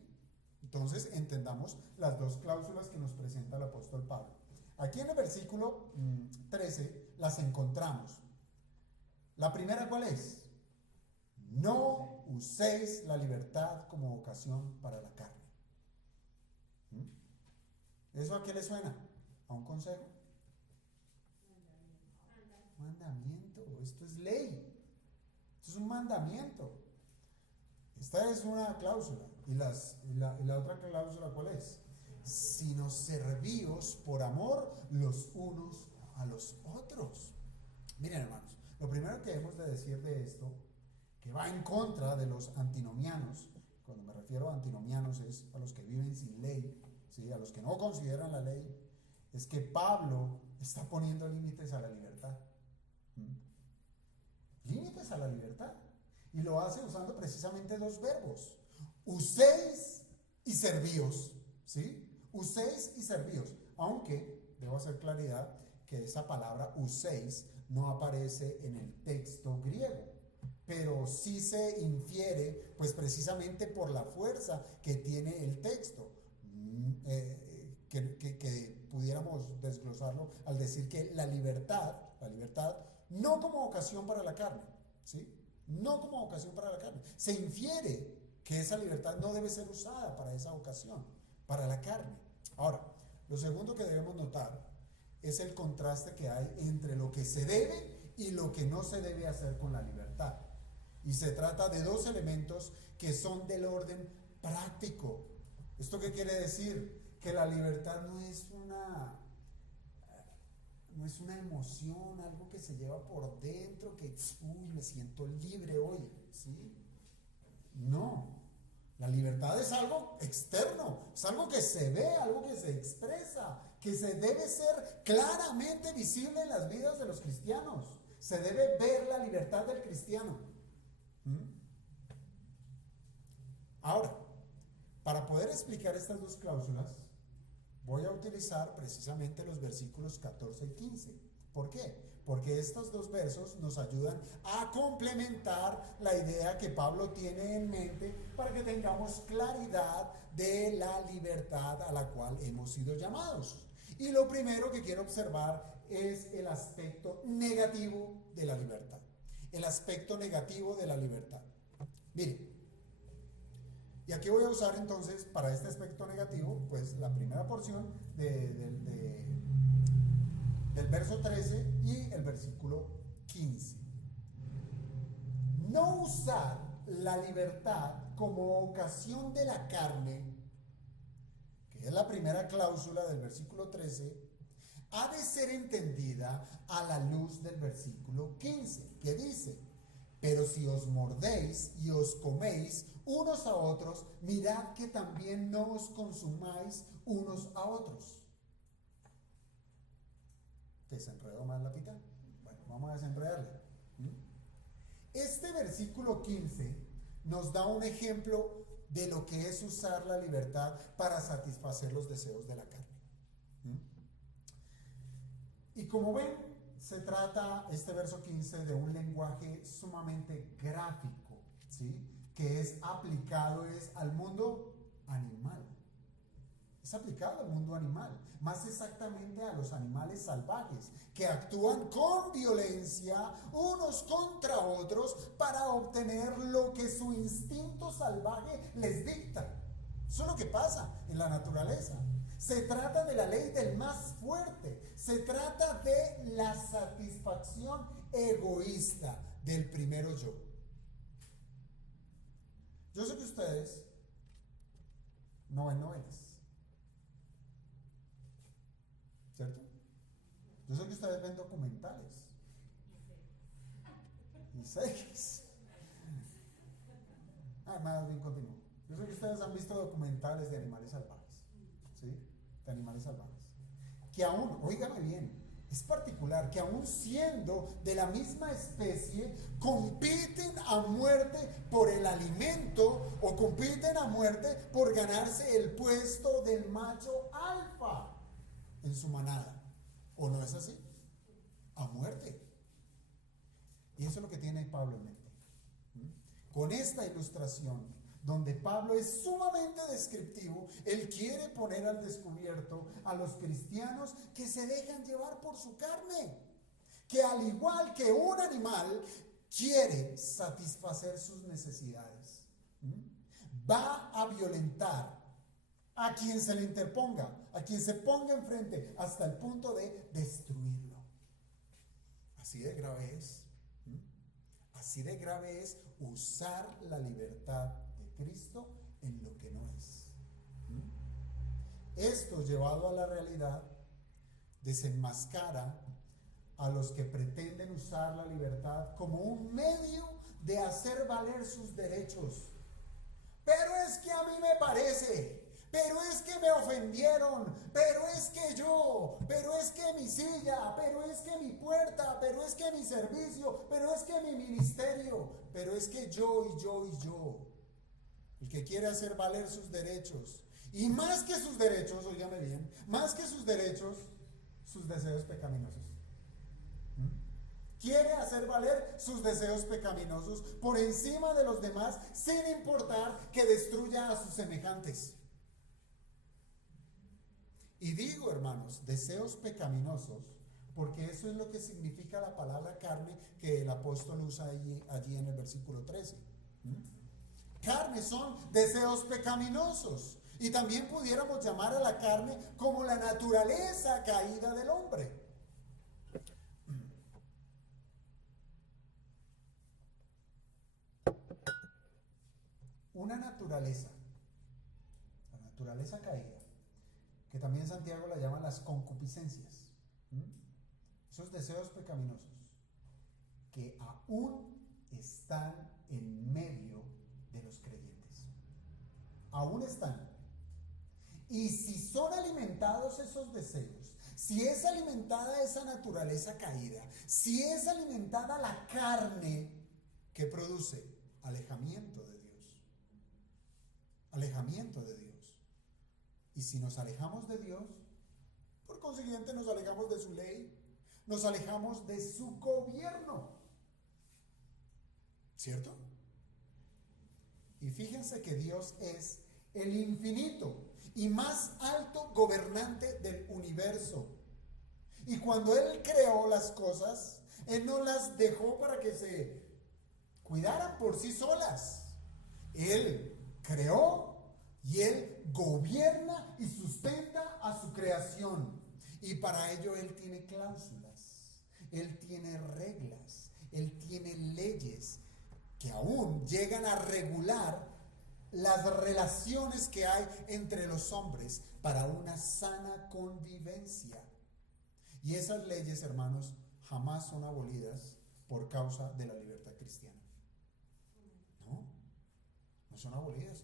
Entonces entendamos las dos cláusulas que nos presenta el apóstol Pablo. Aquí en el versículo 13 las encontramos. La primera, ¿cuál es? No uséis la libertad como ocasión para la carne. ¿Eso a qué le suena? ¿A un consejo? Mandamiento. Esto es ley. Esto es un mandamiento. Esta es una cláusula. ¿Y la otra cláusula cuál es? Sino servíos por amor los unos a los otros. Miren, hermanos, lo primero que debemos de decir de esto, que va en contra de los antinomianos, cuando me refiero a antinomianos es a los que viven sin ley, ¿sí? A los que no consideran la ley, es que Pablo está poniendo límites a la libertad. Límites a la libertad. Y lo hace usando precisamente dos verbos. Uséis y servíos, ¿sí? Uséis y servíos. Aunque, debo hacer claridad, que esa palabra uséis no aparece en el texto griego. Pero sí se infiere, pues precisamente por la fuerza que tiene el texto. Que pudiéramos desglosarlo al decir que la libertad, no como ocasión para la carne, ¿sí? No como ocasión para la carne. Se infiere que esa libertad no debe ser usada para esa ocasión, para la carne. Ahora, lo segundo que debemos notar es el contraste que hay entre lo que se debe y lo que no se debe hacer con la libertad. Y se trata de dos elementos que son del orden práctico. ¿Esto qué quiere decir? Que la libertad no es una emoción, algo que se lleva por dentro, que me siento libre hoy, ¿sí? No, la libertad es algo externo, es algo que se ve, algo que se expresa, que se debe ser claramente visible en las vidas de los cristianos. Se debe ver la libertad del cristiano. Ahora, para poder explicar estas dos cláusulas, voy a utilizar precisamente los versículos 14 y 15. ¿Por qué? Porque estos dos versos nos ayudan a complementar la idea que Pablo tiene en mente para que tengamos claridad de la libertad a la cual hemos sido llamados. Y lo primero que quiero observar es el aspecto negativo de la libertad. El aspecto negativo de la libertad. Miren, Y aquí voy a usar entonces para este aspecto negativo, pues la primera porción del verso 13 y el versículo 15. No usar la libertad como ocasión de la carne, que es la primera cláusula del versículo 13, ha de ser entendida a la luz del versículo 15, que dice: pero si os mordéis y os coméis unos a otros, mirad que también no os consumáis unos a otros. ¿Desenredo más la pita? Bueno, vamos a desenredarla. Este versículo 15 nos da un ejemplo de lo que es usar la libertad para satisfacer los deseos de la carne. Y como ven, se trata este verso 15 de un lenguaje sumamente gráfico, ¿sí? Que es aplicado al mundo animal. Es aplicado al mundo animal, más exactamente a los animales salvajes, que actúan con violencia unos contra otros para obtener lo que su instinto salvaje les dicta. Eso es lo que pasa en la naturaleza. Se trata de la ley del más fuerte. Se trata de la satisfacción egoísta del primero yo. Yo sé que ustedes no ven novelas, ¿cierto? Yo sé que ustedes ven documentales y series. Más bien continúo. Yo sé que ustedes han visto documentales de animales salvajes, ¿sí? De animales salvajes. Que aún, óigame bien, es particular que aún siendo de la misma especie, compiten a muerte por el alimento o compiten a muerte por ganarse el puesto del macho alfa en su manada. ¿O no es así? A muerte. Y eso es lo que tiene Pablo en mente. Con esta ilustración, donde Pablo es sumamente descriptivo, él quiere poner al descubierto a los cristianos que se dejan llevar por su carne, que al igual que un animal quiere satisfacer sus necesidades, va a violentar a quien se le interponga, a quien se ponga enfrente, hasta el punto de destruirlo. Así de grave es. Así de grave es usar la libertad de Cristo en lo que no es. Esto, llevado a la realidad, desenmascara a los que pretenden usar la libertad como un medio de hacer valer sus derechos. Pero es que a mí me parece, pero es que me ofendieron, pero es que yo, pero es que mi silla, pero es que mi puerta, pero es que mi servicio, pero es que mi ministerio, pero es que yo y yo y yo. El que quiere hacer valer sus derechos. Y más que sus derechos, óigame bien, más que sus derechos, sus deseos pecaminosos. Quiere hacer valer sus deseos pecaminosos por encima de los demás, sin importar que destruya a sus semejantes. Y digo, hermanos, deseos pecaminosos, porque eso es lo que significa la palabra carne que el apóstol usa allí en el versículo 13. Carne son deseos pecaminosos. Y también pudiéramos llamar a la carne como la naturaleza caída del hombre. Una naturaleza, la naturaleza caída, que también Santiago la llama las concupiscencias. Esos deseos pecaminosos que aún están en medio de los creyentes. Aún están. Y si son alimentados esos deseos, si es alimentada esa naturaleza caída, si es alimentada la carne, que produce alejamiento de Dios. Alejamiento de Dios. Y si nos alejamos de Dios, por consiguiente nos alejamos de su ley, nos alejamos de su gobierno. ¿Cierto? Y fíjense que Dios es el infinito y más alto gobernante del universo. Y cuando Él creó las cosas, Él no las dejó para que se cuidaran por sí solas. Él creó y Él gobierna y sustenta a su creación. Y para ello Él tiene cláusulas, Él tiene reglas, Él tiene leyes que aún llegan a regular las relaciones que hay entre los hombres para una sana convivencia. Y esas leyes, hermanos, jamás son abolidas por causa de la libertad cristiana. No, no son abolidas.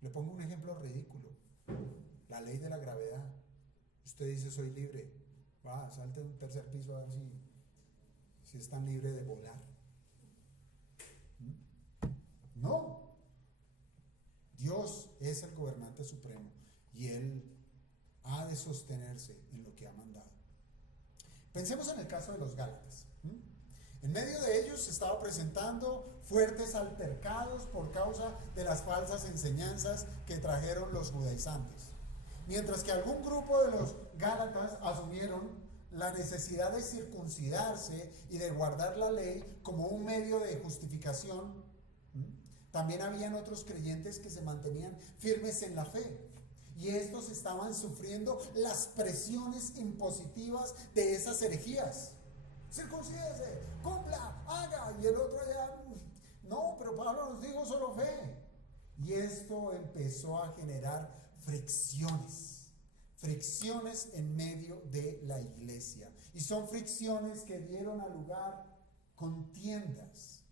Le pongo un ejemplo ridículo. La ley de la gravedad. Usted dice, soy libre. Va, salte de un tercer piso a ver si es tan libre de volar. No. Dios es el gobernante supremo y Él ha de sostenerse en lo que ha mandado. Pensemos en el caso de los Gálatas. En medio de ellos se estaba presentando fuertes altercados por causa de las falsas enseñanzas que trajeron los judaizantes. Mientras que algún grupo de los Gálatas asumieron la necesidad de circuncidarse y de guardar la ley como un medio de justificación, también habían otros creyentes que se mantenían firmes en la fe. Y estos estaban sufriendo las presiones impositivas de esas herejías. Circuncídese, cumpla, haga. Y el otro allá, no, pero Pablo nos dijo solo fe. Y esto empezó a generar fricciones en medio de la iglesia. Y son fricciones que dieron a lugar contiendas.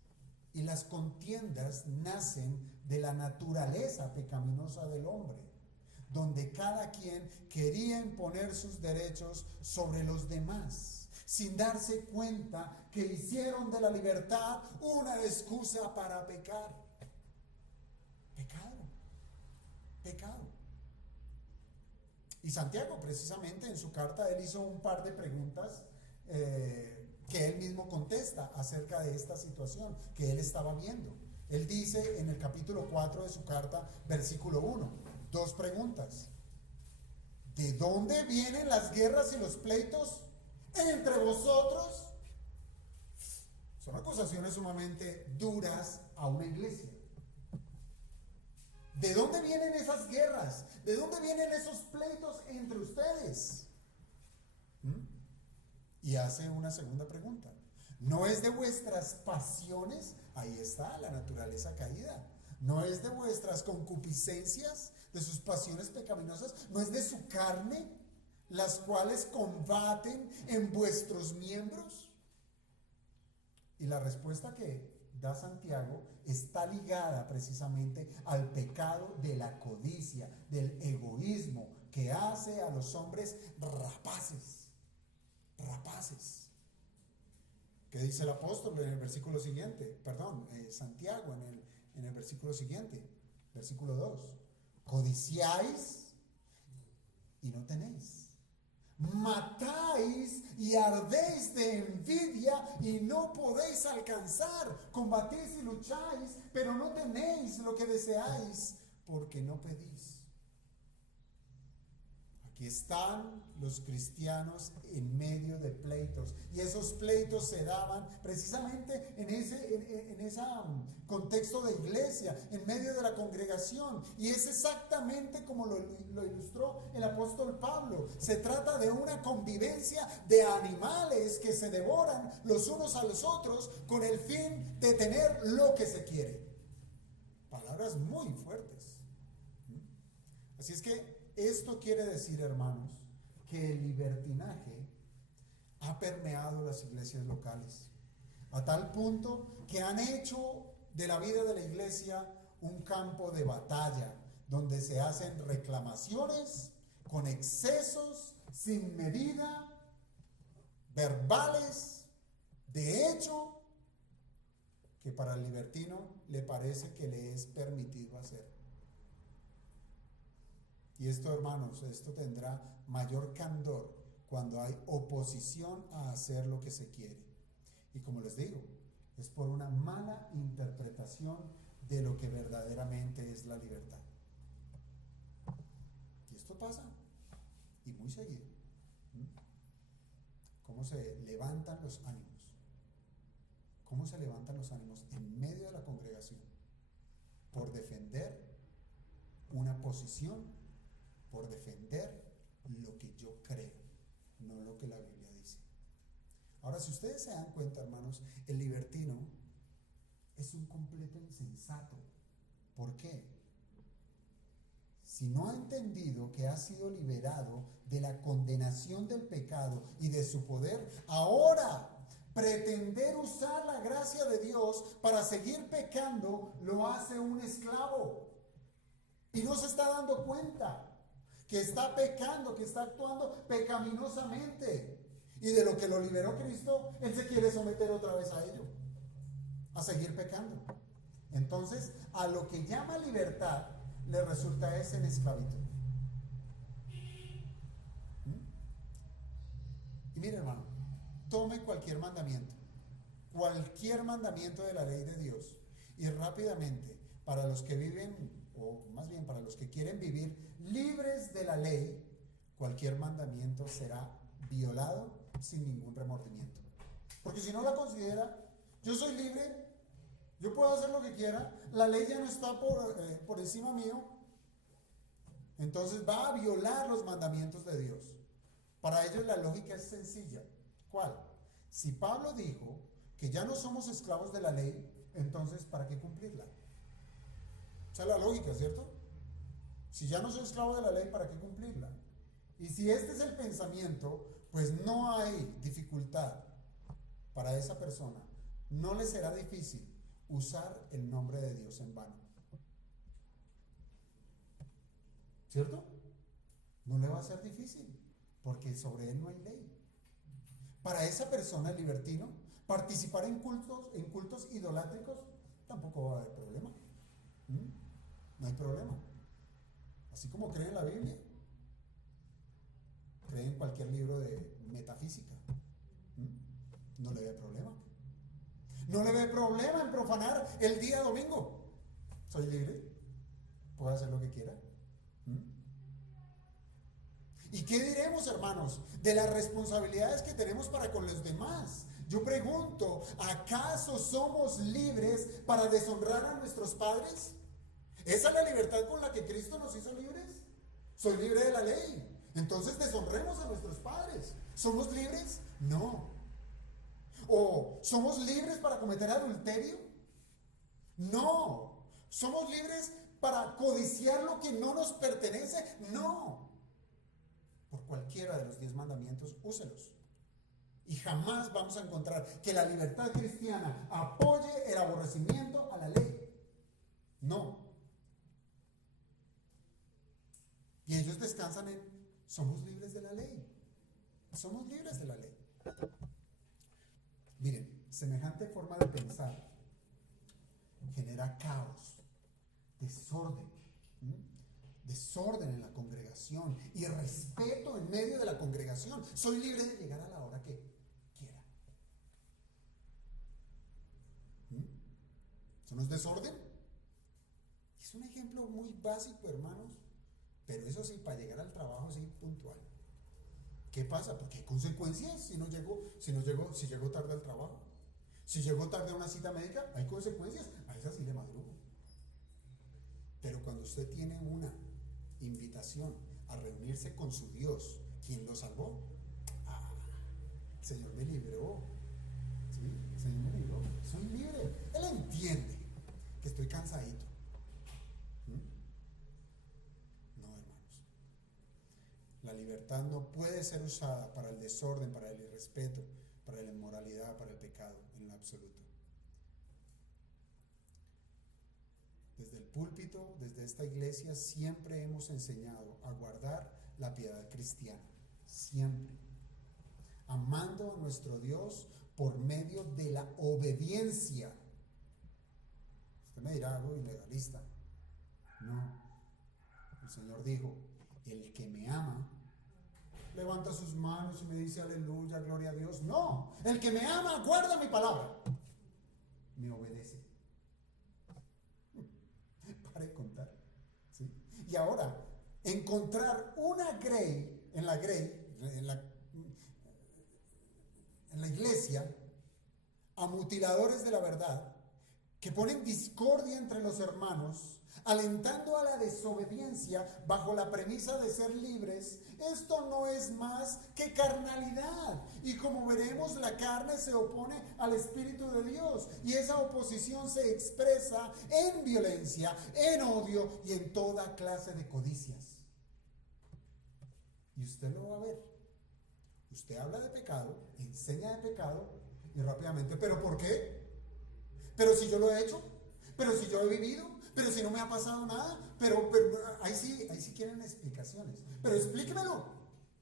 Y las contiendas nacen de la naturaleza pecaminosa del hombre, donde cada quien quería imponer sus derechos sobre los demás, sin darse cuenta que hicieron de la libertad una excusa para pecar. Pecado. Y Santiago, precisamente en su carta, él hizo un par de preguntas que él mismo contesta acerca de esta situación que él estaba viendo. Él dice en el capítulo 4 de su carta, versículo 1, 2 preguntas. ¿De dónde vienen las guerras y los pleitos entre vosotros? Son acusaciones sumamente duras a una iglesia. ¿De dónde vienen esas guerras? ¿De dónde vienen esos pleitos entre ustedes? Y hace una segunda pregunta. ¿No es de vuestras pasiones? Ahí está la naturaleza caída. ¿No es de vuestras concupiscencias, de sus pasiones pecaminosas? ¿No es de su carne, las cuales combaten en vuestros miembros? Y la respuesta que da Santiago está ligada precisamente al pecado de la codicia, del egoísmo, que hace a los hombres rapaces. ¿Qué dice el apóstol en el versículo siguiente? Santiago en el versículo siguiente, versículo 2. Codiciáis y no tenéis. Matáis y ardéis de envidia y no podéis alcanzar. Combatís y lucháis, pero no tenéis lo que deseáis, porque no pedís. Aquí están los cristianos en medio de pleitos. Y esos pleitos se daban precisamente en ese contexto de iglesia, en medio de la congregación. Y es exactamente como lo ilustró el apóstol Pablo. Se trata de una convivencia de animales que se devoran los unos a los otros con el fin de tener lo que se quiere. Palabras muy fuertes. Así es que esto quiere decir, hermanos, que el libertinaje ha permeado las iglesias locales, a tal punto que han hecho de la vida de la iglesia un campo de batalla, donde se hacen reclamaciones con excesos, sin medida, verbales, de hecho, que para el libertino le parece que le es permitido hacer. Y esto, hermanos, esto tendrá mayor candor cuando hay oposición a hacer lo que se quiere. Y como les digo, es por una mala interpretación de lo que verdaderamente es la libertad. Y esto pasa, y muy seguido. ¿Cómo se levantan los ánimos? ¿Cómo se levantan los ánimos en medio de la congregación por defender posición por defender lo que yo creo, no lo que la Biblia dice. Ahora, si ustedes se dan cuenta, hermanos, el libertino es un completo insensato. ¿Por qué? Si no ha entendido que ha sido liberado de la condenación del pecado y de su poder, ahora pretender usar la gracia de Dios para seguir pecando lo hace un esclavo. Y no se está dando cuenta que está pecando, que está actuando pecaminosamente. Y de lo que lo liberó Cristo, él se quiere someter otra vez a ello, a seguir pecando. Entonces, a lo que llama libertad, le resulta es en esclavitud. Y mire, hermano, tome cualquier mandamiento de la ley de Dios, y rápidamente, para los que viven, o más bien para los que quieren vivir libres de la ley, cualquier mandamiento será violado sin ningún remordimiento. Porque si no la considera, yo soy libre, yo puedo hacer lo que quiera, la ley ya no está por encima mío, entonces va a violar los mandamientos de Dios. Para ellos la lógica es sencilla. ¿Cuál? Si Pablo dijo que ya no somos esclavos de la ley, entonces ¿para qué cumplirla? Esa es la lógica, ¿cierto? Si ya no soy esclavo de la ley, ¿para qué cumplirla? Y si este es el pensamiento, pues no hay dificultad para esa persona. No le será difícil usar el nombre de Dios en vano. ¿Cierto? No le va a ser difícil, porque sobre él no hay ley. Para esa persona, el libertino, participar en cultos idolátricos, tampoco va a haber problema. No hay problema. Así como cree en la Biblia, cree en cualquier libro de metafísica. No le ve problema. No le ve problema en profanar el día domingo. Soy libre, puedo hacer lo que quiera. ¿Y qué diremos, hermanos, de las responsabilidades que tenemos para con los demás? Yo pregunto, ¿acaso somos libres para deshonrar a nuestros padres? ¿Esa es la libertad con la que Cristo nos hizo libres? Soy libre de la ley. Entonces deshonremos a nuestros padres. ¿Somos libres? No. ¿O somos libres para cometer adulterio? No. ¿Somos libres para codiciar lo que no nos pertenece? No. Por cualquiera de los 10 mandamientos, úselos. Y jamás vamos a encontrar que la libertad cristiana apoye el aborrecimiento a la ley. No. Y ellos descansan en, somos libres de la ley. Somos libres de la ley. Miren, semejante forma de pensar genera caos, desorden, desorden en la congregación y respeto en medio de la congregación. Soy libre de llegar a la hora que quiera. ¿Eso no es desorden? Es un ejemplo muy básico, hermanos, pero eso sí, para llegar al trabajo sí puntual. ¿Qué pasa? Porque hay consecuencias si llego tarde al trabajo. Si llego tarde a una cita médica, hay consecuencias. A esa sí le madrugo. Pero cuando usted tiene una invitación a reunirse con su Dios, quien lo salvó, el Señor me libró. ¿Sí? El Señor me libró. Soy libre. Él entiende que estoy cansadito. La libertad no puede ser usada para el desorden, para el irrespeto, para la inmoralidad, para el pecado, en lo absoluto. Desde el púlpito, desde esta iglesia, siempre hemos enseñado a guardar la piedad cristiana. Siempre. Amando a nuestro Dios por medio de la obediencia. Usted me dirá algo ilegalista. No. El Señor dijo, el que me ama levanta sus manos y me dice aleluya, gloria a Dios. No, el que me ama guarda mi palabra, me obedece. Para de contar, ¿sí? Y ahora, encontrar una grey en la iglesia a mutiladores de la verdad que ponen discordia entre los hermanos, alentando a la desobediencia bajo la premisa de ser libres, esto no es más que carnalidad. Y como veremos, la carne se opone al Espíritu de Dios, y esa oposición se expresa en violencia, en odio y en toda clase de codicias. Y usted lo va a ver. Usted habla de pecado, enseña de pecado y rápidamente, ¿pero por qué? ¿Pero si yo lo he hecho? ¿Pero si yo he vivido? ¿Pero si no me ha pasado nada? Pero ahí sí quieren explicaciones. Pero explíquemelo.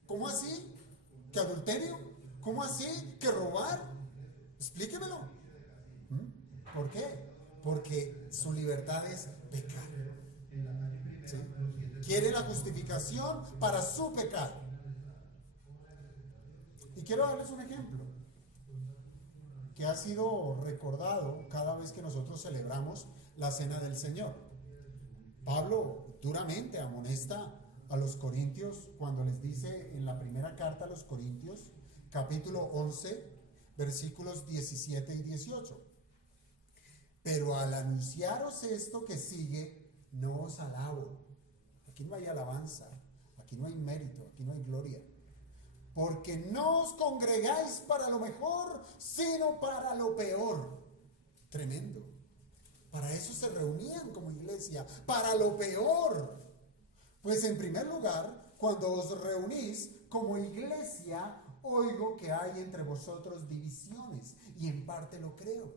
¿Cómo así? ¿Que adulterio? ¿Cómo así? ¿Que robar? Explíquemelo. ¿Por qué? Porque su libertad es pecar. ¿Sí? Quiere la justificación para su pecado. Y quiero darles un ejemplo que ha sido recordado cada vez que nosotros celebramos la Cena del Señor. Pablo duramente amonesta a los corintios cuando les dice en la primera carta a los corintios, capítulo 11, versículos 17 y 18. Pero al anunciaros esto que sigue, no os alabo. Aquí no hay alabanza, aquí no hay mérito, aquí no hay gloria. Porque no os congregáis para lo mejor, sino para lo peor. Tremendo. Para eso se reunían como iglesia, para lo peor. Pues en primer lugar, cuando os reunís como iglesia, oigo que hay entre vosotros divisiones, y en parte lo creo.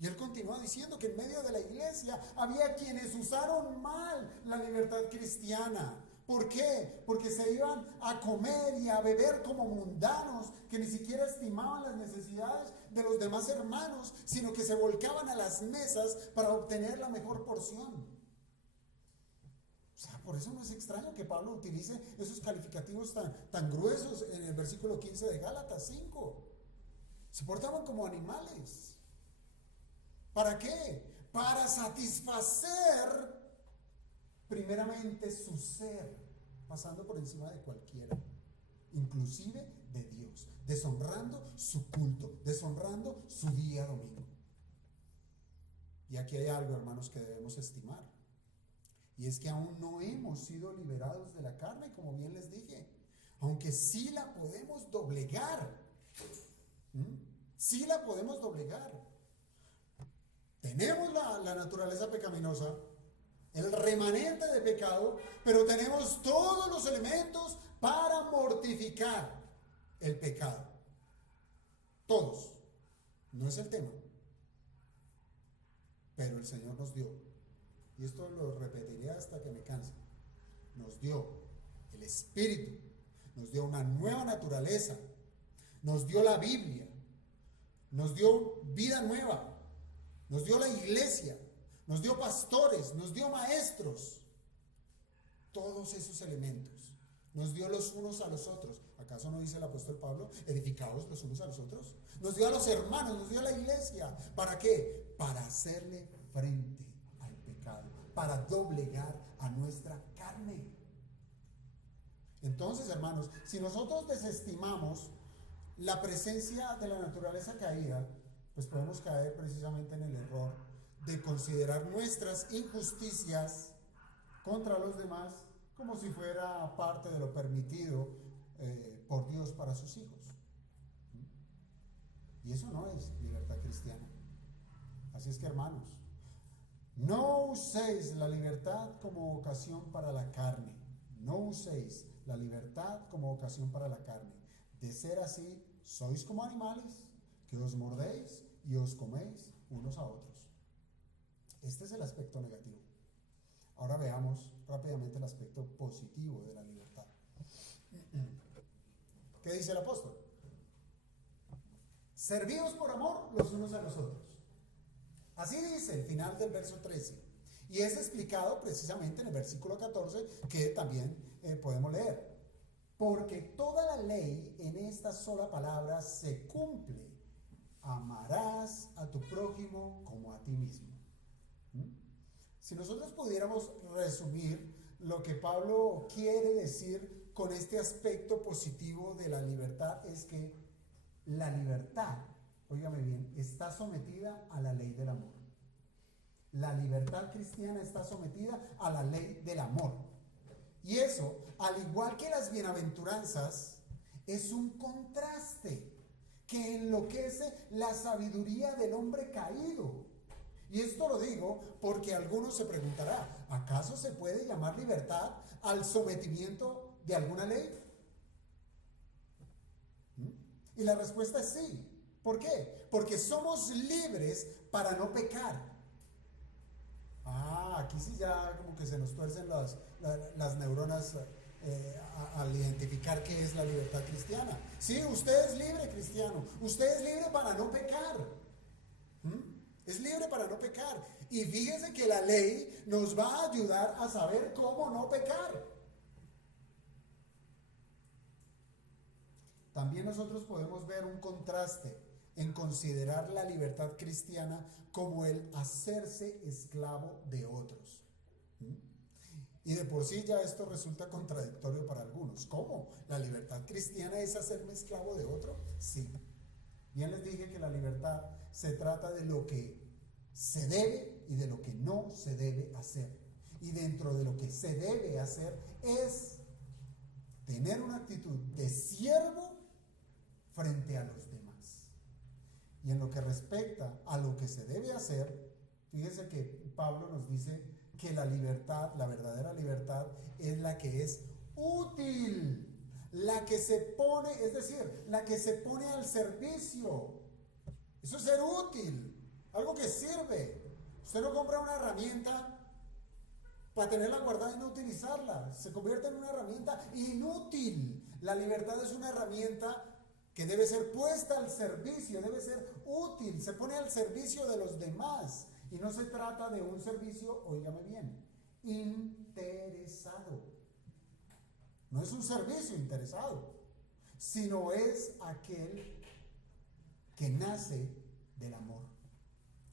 Y él continúa diciendo que en medio de la iglesia había quienes usaron mal la libertad cristiana. ¿Por qué? Porque se iban a comer y a beber como mundanos, que ni siquiera estimaban las necesidades de los demás hermanos, sino que se volcaban a las mesas para obtener la mejor porción. O sea, por eso no es extraño que Pablo utilice esos calificativos tan gruesos en el versículo 15 de Gálatas 5. Se portaban como animales. ¿Para qué? Para satisfacer primeramente su ser, pasando por encima de cualquiera, inclusive de Dios, deshonrando su culto, deshonrando su día domingo. Y aquí hay algo, hermanos, que debemos estimar, y es que aún no hemos sido liberados de la carne, como bien les dije, aunque sí la podemos doblegar. Sí la podemos doblegar. Tenemos la naturaleza pecaminosa, el remanente de pecado, pero tenemos todos los elementos para mortificar el pecado. Todos. No es el tema. Pero el Señor nos dio, y esto lo repetiré hasta que me canse, nos dio el Espíritu, nos dio una nueva naturaleza, nos dio la Biblia, nos dio vida nueva, nos dio la iglesia, nos dio pastores, nos dio maestros, todos esos elementos, nos dio los unos a los otros. ¿Acaso no dice el apóstol Pablo, edificaos los unos a los otros? Nos dio a los hermanos, nos dio a la iglesia. ¿Para qué? Para hacerle frente al pecado, para doblegar a nuestra carne. Entonces, hermanos, si nosotros desestimamos la presencia de la naturaleza caída, pues podemos caer precisamente en el error de considerar nuestras injusticias contra los demás como si fuera parte de lo permitido por Dios para sus hijos. Y eso no es libertad cristiana. Así es que, hermanos, no uséis la libertad como ocasión para la carne. No uséis la libertad como ocasión para la carne. De ser así, sois como animales que os mordéis y os coméis unos a otros. Este es el aspecto negativo. Ahora veamos rápidamente el aspecto positivo de la libertad. ¿Qué dice el apóstol? Servíos por amor los unos a los otros. Así dice el final del verso 13. Y es explicado precisamente en el versículo 14, que también podemos leer. Porque toda la ley en esta sola palabra se cumple. Amarás a tu prójimo como a ti mismo. Si nosotros pudiéramos resumir lo que Pablo quiere decir con este aspecto positivo de la libertad, es que la libertad, óigame bien, está sometida a la ley del amor. La libertad cristiana está sometida a la ley del amor. Y eso, al igual que las bienaventuranzas, es un contraste que enloquece la sabiduría del hombre caído. Y esto lo digo porque algunos se preguntarán, ¿acaso se puede llamar libertad al sometimiento de alguna ley? Y la respuesta es sí. ¿Por qué? Porque somos libres para no pecar. Aquí sí ya como que se nos tuercen las neuronas al identificar qué es la libertad cristiana. Sí, usted es libre, cristiano. Usted es libre para no pecar. Es libre para no pecar. Y fíjese que la ley nos va a ayudar a saber cómo no pecar. También nosotros podemos ver un contraste en considerar la libertad cristiana como el hacerse esclavo de otros. Y de por sí ya esto resulta contradictorio para algunos. ¿Cómo? ¿La libertad cristiana es hacerme esclavo de otro? Sí. Bien les dije que la libertad se trata de lo que se debe y de lo que no se debe hacer. Y dentro de lo que se debe hacer es tener una actitud de siervo frente a los demás. Y en lo que respecta a lo que se debe hacer, fíjese que Pablo nos dice que la libertad, la verdadera libertad, es la que es útil, la que se pone, es decir, la que se pone al servicio. Eso es ser útil, algo que sirve. Usted no compra una herramienta para tenerla guardada y no utilizarla. Se convierte en una herramienta inútil. La libertad es una herramienta que debe ser puesta al servicio, debe ser útil, se pone al servicio de los demás. Y no se trata de un servicio, óigame bien, interesado. No es un servicio interesado, sino es aquel que nace del amor.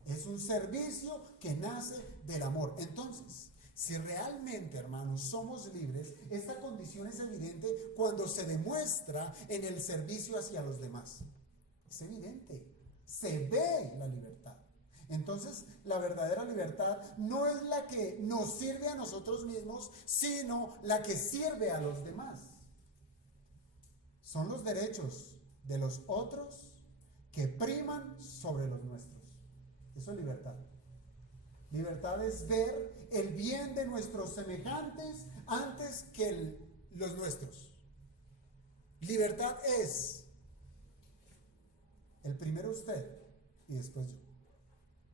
Es un servicio que nace del amor. Entonces, si realmente, hermanos, somos libres, esta condición es evidente cuando se demuestra en el servicio hacia los demás. Es evidente, se ve la libertad. Entonces, la verdadera libertad no es la que nos sirve a nosotros mismos, sino la que sirve a los demás. Son los derechos de los otros que priman sobre los nuestros. Eso es libertad. Libertad es ver el bien de nuestros semejantes antes que los nuestros. Libertad es el primero usted y después yo.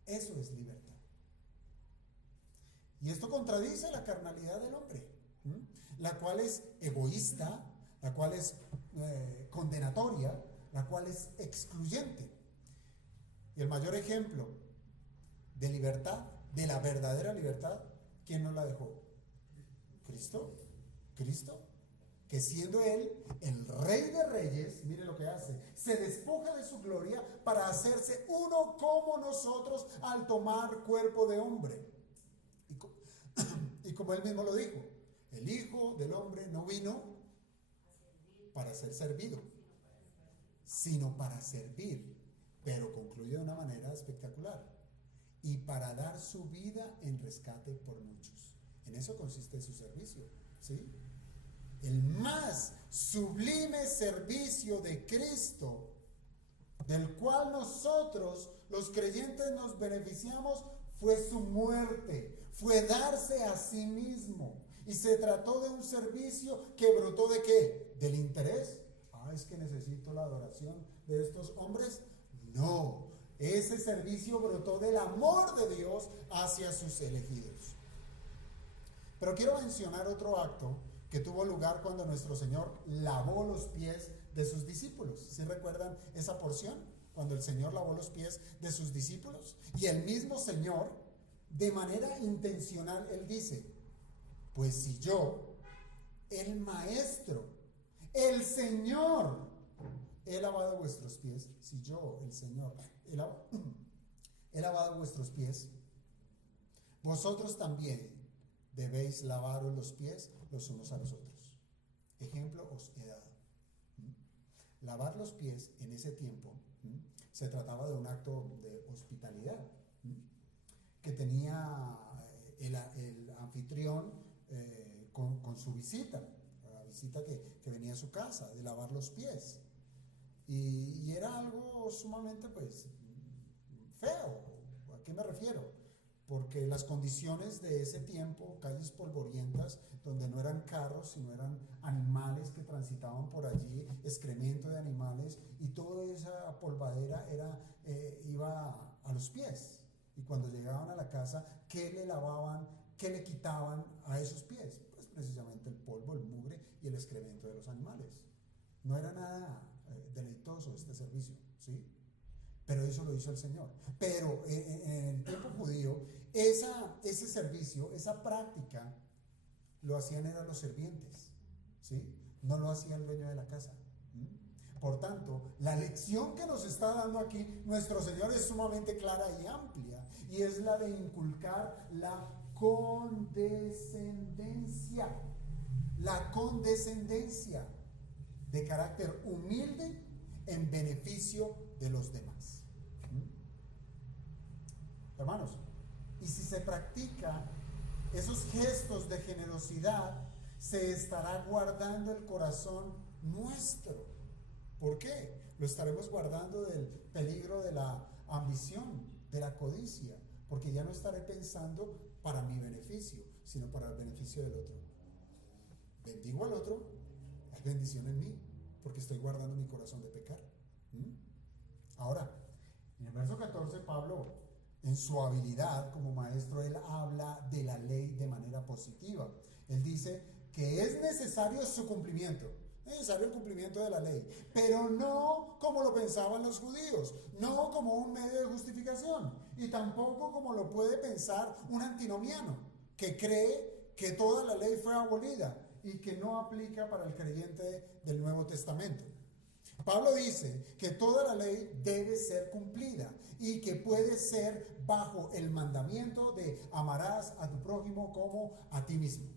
Eso es libertad. Y esto contradice la carnalidad del hombre, la cual es egoísta, la cual es condenatoria, la cual es excluyente. Y el mayor ejemplo de libertad, de la verdadera libertad, ¿quién nos la dejó? Cristo. Cristo, que siendo Él el Rey de Reyes, mire lo que hace, se despoja de su gloria para hacerse uno como nosotros al tomar cuerpo de hombre. Y como Él mismo lo dijo, el Hijo del Hombre no vino para ser servido, sino para servir, pero concluye de una manera espectacular, y para dar su vida en rescate por muchos. En eso consiste su servicio, ¿sí? El más sublime servicio de Cristo, del cual nosotros, los creyentes, nos beneficiamos, fue su muerte, fue darse a sí mismo. Y se trató de un servicio que brotó ¿de qué? ¿Del interés? Es que necesito la adoración de estos hombres. No, ese servicio brotó del amor de Dios hacia sus elegidos. Pero quiero mencionar otro acto que tuvo lugar cuando nuestro Señor lavó los pies de sus discípulos. ¿Sí recuerdan esa porción? Cuando el Señor lavó los pies de sus discípulos. Y el mismo Señor, de manera intencional, Él dice, pues si yo, el Maestro, el Señor, he lavado vuestros pies, si yo, el Señor, he lavado vuestros pies, vosotros también debéis lavaros los pies los unos a los otros. Ejemplo os he dado. Lavar los pies en ese tiempo se trataba de un acto de hospitalidad. que tenía el anfitrión con su visita, la visita que venía a su casa, de lavar los pies. Y era algo sumamente, pues, feo. ¿A qué me refiero? Porque las condiciones de ese tiempo, calles polvorientas, donde no eran carros, sino eran animales que transitaban por allí, excremento de animales, y toda esa polvadera iba a los pies. Y cuando llegaban a la casa, ¿qué le lavaban, qué le quitaban a esos pies? Pues precisamente el polvo, el mugre y el excremento de los animales. No era nada deleitoso este servicio, ¿sí? Pero eso lo hizo el Señor. Pero en el tiempo judío, ese servicio, esa práctica, lo hacían eran los sirvientes, ¿sí? No lo hacía el dueño de la casa. Por tanto, la lección que nos está dando aquí nuestro Señor es sumamente clara y amplia, y es la de inculcar la condescendencia de carácter humilde en beneficio de los demás. Hermanos, y si se practica esos gestos de generosidad, se estará guardando el corazón nuestro. ¿Por qué? Lo estaremos guardando del peligro de la ambición, de la codicia, porque ya no estaré pensando para mi beneficio, sino para el beneficio del otro. Bendigo al otro, hay bendición en mí, porque estoy guardando mi corazón de pecar. Ahora, en el verso 14, Pablo, en su habilidad como maestro, él habla de la ley de manera positiva. Él dice que es necesario su cumplimiento. Es necesario el cumplimiento de la ley, pero no como lo pensaban los judíos, no como un medio de justificación, y tampoco como lo puede pensar un antinomiano, que cree que toda la ley fue abolida y que no aplica para el creyente del Nuevo Testamento. Pablo dice que toda la ley debe ser cumplida y que puede ser bajo el mandamiento de amarás a tu prójimo como a ti mismo.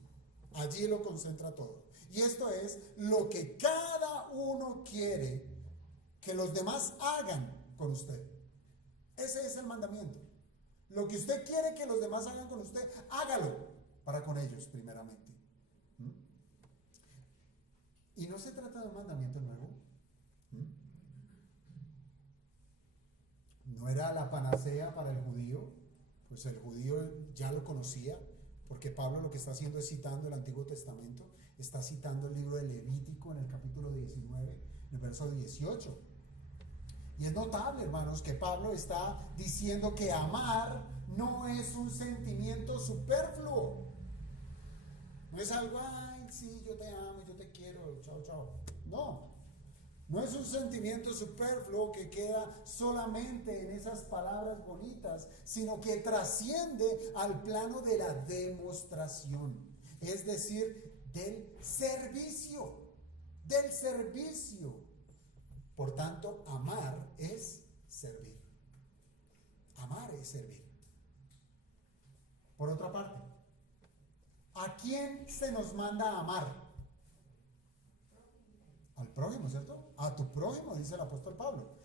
Allí lo concentra todo. Y esto es lo que cada uno quiere que los demás hagan con usted. Ese es el mandamiento. Lo que usted quiere que los demás hagan con usted, hágalo para con ellos primeramente. Y no se trata de un mandamiento nuevo. No era la panacea para el judío, pues el judío ya lo conocía, porque Pablo lo que está haciendo es citando el Antiguo Testamento, está citando el libro de Levítico en el capítulo 19, en el verso 18. Y es notable, hermanos, que Pablo está diciendo que amar no es un sentimiento superfluo. No es algo, ay, sí, yo te amo, yo te quiero, chao, chao. No es un sentimiento superfluo que queda solamente en esas palabras bonitas, sino que trasciende al plano de la demostración, es decir, del servicio. Por tanto, amar es servir. Amar es servir. Por otra parte, ¿a quién se nos manda a amar? Al prójimo, ¿cierto? A tu prójimo, dice el apóstol Pablo.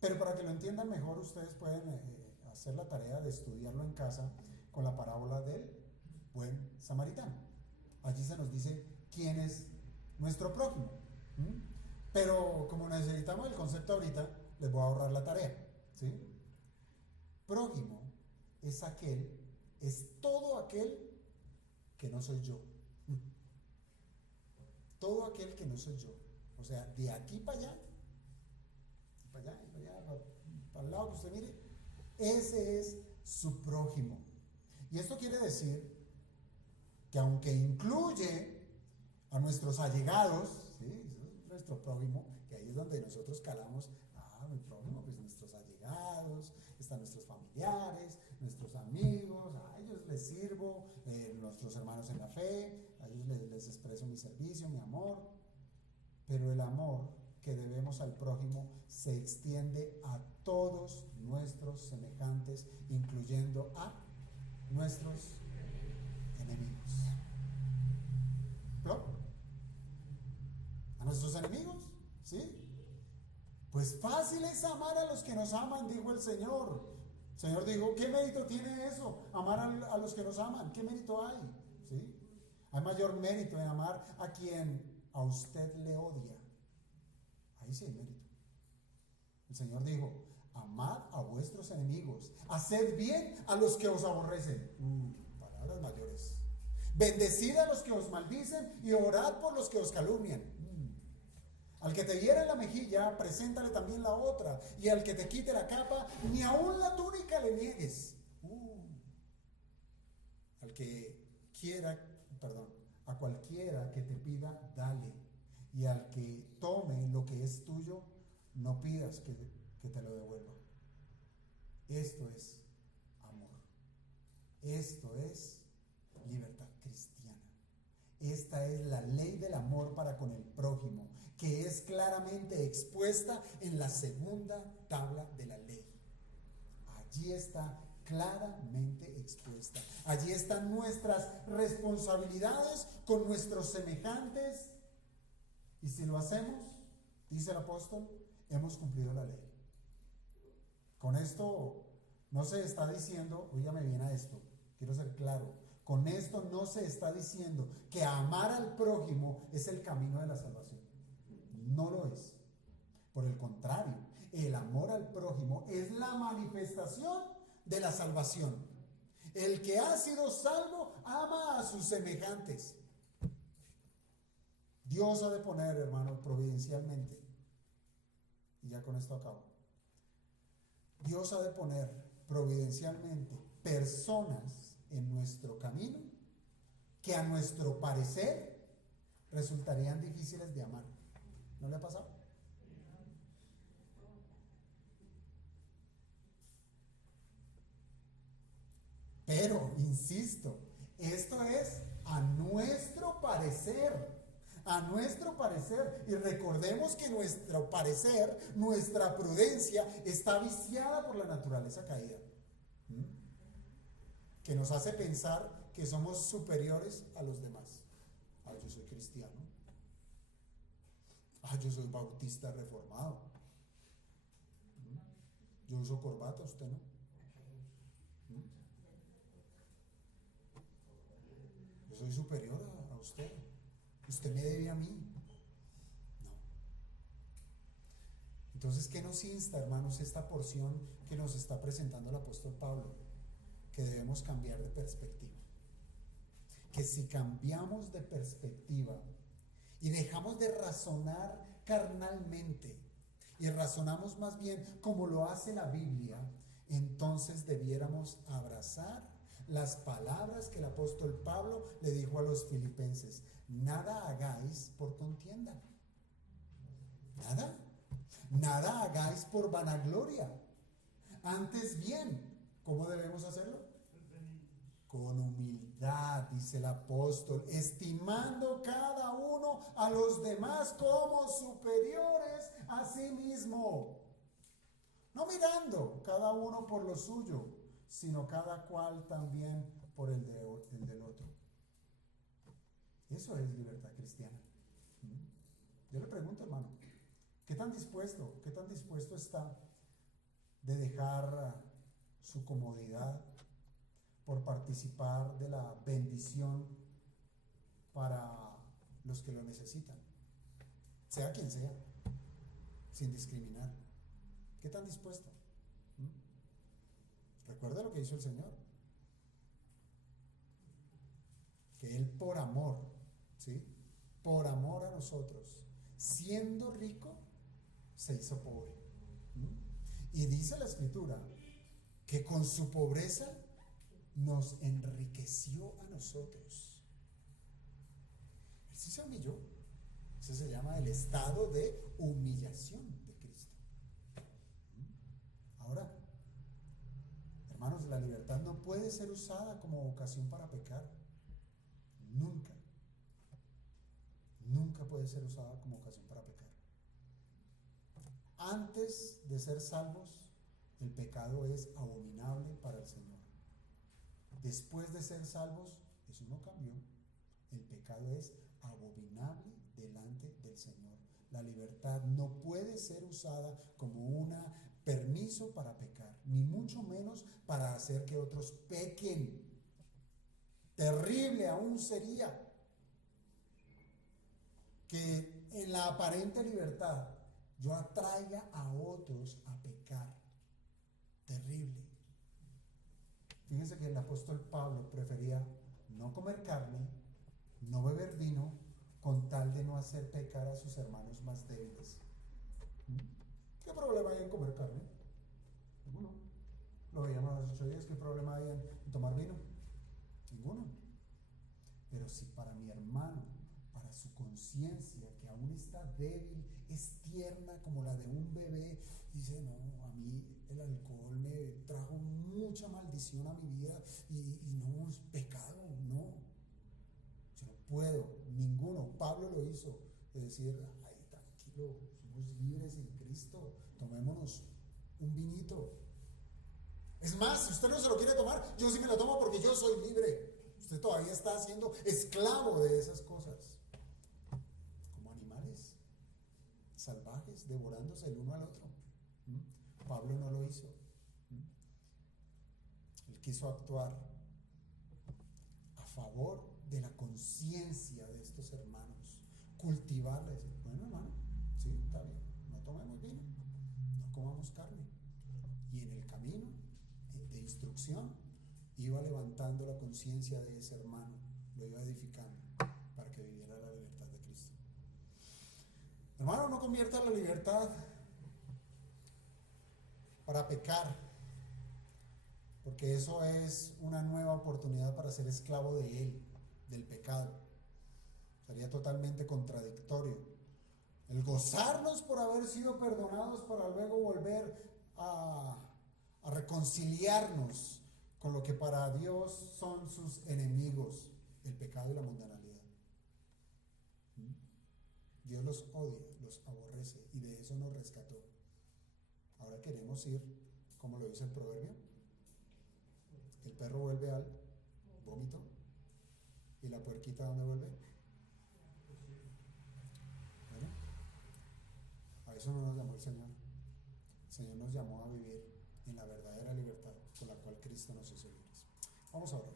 Pero para que lo entiendan mejor, ustedes pueden hacer la tarea de estudiarlo en casa con la parábola del buen samaritano. Allí se nos dice quién es nuestro prójimo. Pero como necesitamos el concepto ahorita, les voy a ahorrar la tarea, ¿sí? Prójimo es todo aquel que no soy yo. Todo aquel que no soy yo. O sea, de aquí para allá, para el lado que usted mire, ese es su prójimo. Y esto quiere decir que aunque incluye a nuestros allegados, ¿sí? Nuestro prójimo, que ahí es donde nosotros calamos, mi prójimo, pues nuestros allegados, están nuestros familiares, nuestros amigos, a ellos les sirvo, nuestros hermanos en la fe, a ellos les expreso mi servicio, mi amor. Pero el amor que debemos al prójimo se extiende a todos nuestros semejantes, incluyendo a nuestros enemigos. ¿Claro? ¿A nuestros enemigos? ¿Sí? Pues fácil es amar a los que nos aman, dijo el Señor. Señor dijo, ¿qué mérito tiene eso? Amar a los que nos aman. ¿Qué mérito hay? ¿Sí? Hay mayor mérito en amar a quien a usted le odia. Ahí sí hay mérito. El Señor dijo, amad a vuestros enemigos, haced bien a los que os aborrecen. Palabras mayores. Bendecid a los que os maldicen y orad por los que os calumnian. Al que te hiere la mejilla, preséntale también la otra. Y al que te quite la capa, ni aun la túnica le niegues. Al que quiera, perdón, a cualquiera que te pida, dale. Y al que tome lo que es tuyo, no pidas que te lo devuelva. Esto es amor. Esto es libertad cristiana. Esta es la ley del amor para con el prójimo, que es claramente expuesta en la segunda tabla de la ley. Allí está claramente expuesta. Allí están nuestras responsabilidades con nuestros semejantes. Y si lo hacemos, dice el apóstol, hemos cumplido la ley. Con esto no se está diciendo, óigame bien a esto, quiero ser claro, con esto no se está diciendo que amar al prójimo es el camino de la salvación. No lo es. Por el contrario, el amor al prójimo es la manifestación de la salvación. El que ha sido salvo ama a sus semejantes. Dios ha de poner, hermano, providencialmente, y ya con esto acabo, Dios ha de poner providencialmente personas en nuestro camino que a nuestro parecer resultarían difíciles de amar. ¿No le ha pasado? Pero, insisto, esto es a nuestro parecer. A nuestro parecer. Y recordemos que nuestro parecer, nuestra prudencia, está viciada por la naturaleza caída. Que nos hace pensar que somos superiores a los demás. Yo soy cristiano. Yo soy bautista reformado. Yo uso corbata, usted no. Yo soy superior a usted. Usted me debe a mí. No. Entonces, ¿qué nos insta, hermanos, esta porción que nos está presentando el apóstol Pablo? Que debemos cambiar de perspectiva. Que si cambiamos de perspectiva y dejamos de razonar carnalmente y razonamos más bien como lo hace la Biblia, entonces debiéramos abrazar las palabras que el apóstol Pablo le dijo a los filipenses: nada hagáis por contienda, nada hagáis por vanagloria, antes bien, ¿cómo debemos hacerlo? Con humildad, dice el apóstol, estimando cada uno a los demás como superiores a sí mismo, no mirando cada uno por lo suyo, sino cada cual también por el del otro. Eso es libertad cristiana. Yo le pregunto, hermano, ¿qué tan dispuesto está de dejar su comodidad por participar de la bendición para los que lo necesitan? Sea quien sea, sin discriminar. ¿Qué tan dispuesto? Recuerda lo que hizo el Señor. Que Él por amor, ¿sí? Por amor a nosotros, siendo rico, se hizo pobre. Y dice la Escritura que con su pobreza nos enriqueció a nosotros. Él sí se humilló. Eso se llama el estado de humillación de Cristo. Ahora, hermanos, la libertad no puede ser usada como ocasión para pecar. Nunca. Nunca puede ser usada como ocasión para pecar. Antes de ser salvos, el pecado es abominable para el Señor. Después de ser salvos, eso no cambió. El pecado es abominable delante del Señor. La libertad no puede ser usada como una permiso para pecar, ni mucho menos para hacer que otros pequen. Terrible aún sería que en la aparente libertad yo atraiga a otros a pecar. Terrible. Fíjense que el apóstol Pablo prefería no comer carne, no beber vino, con tal de no hacer pecar a sus hermanos más débiles. ¿Qué problema hay en comer carne? Ninguno. Lo veíamos hace 8 días. ¿Qué problema hay en tomar vino? Ninguno. Pero si para mi hermano, para su conciencia, que aún está débil, es tierna como la de un bebé, dice, no, a mí el alcohol me trajo mucha maldición a mi vida y no es pecado, no. Yo no puedo, ninguno. Pablo lo hizo, de decir, ay, tranquilo, somos libres en Cristo, tomémonos un vinito. Es más, si usted no se lo quiere tomar, yo sí me lo tomo porque yo soy libre. Usted todavía está siendo esclavo de esas cosas. Como animales salvajes, devorándose el uno al otro. Pablo no lo hizo. Él quiso actuar a favor de la conciencia de estos hermanos, cultivarles. Bueno, hermano, sí, está bien, no tomemos vino, no comamos carne. Y en el camino de instrucción iba levantando la conciencia de ese hermano, lo iba edificando para que viviera la libertad de Cristo. Hermano, no convierta la libertad para pecar, porque eso es una nueva oportunidad para ser esclavo de él, del pecado. Sería totalmente contradictorio el gozarnos por haber sido perdonados para luego volver a reconciliarnos con lo que para Dios son sus enemigos, el pecado y la mundanalidad. Dios los odia, los aborrece, y de eso nos rescató. Ahora queremos ir, como lo dice el proverbio, el perro vuelve al vómito y la puerquita, ¿dónde vuelve? Bueno, a eso no nos llamó el Señor. El Señor nos llamó a vivir en la verdadera libertad con la cual Cristo nos hizo libres. Vamos a orar.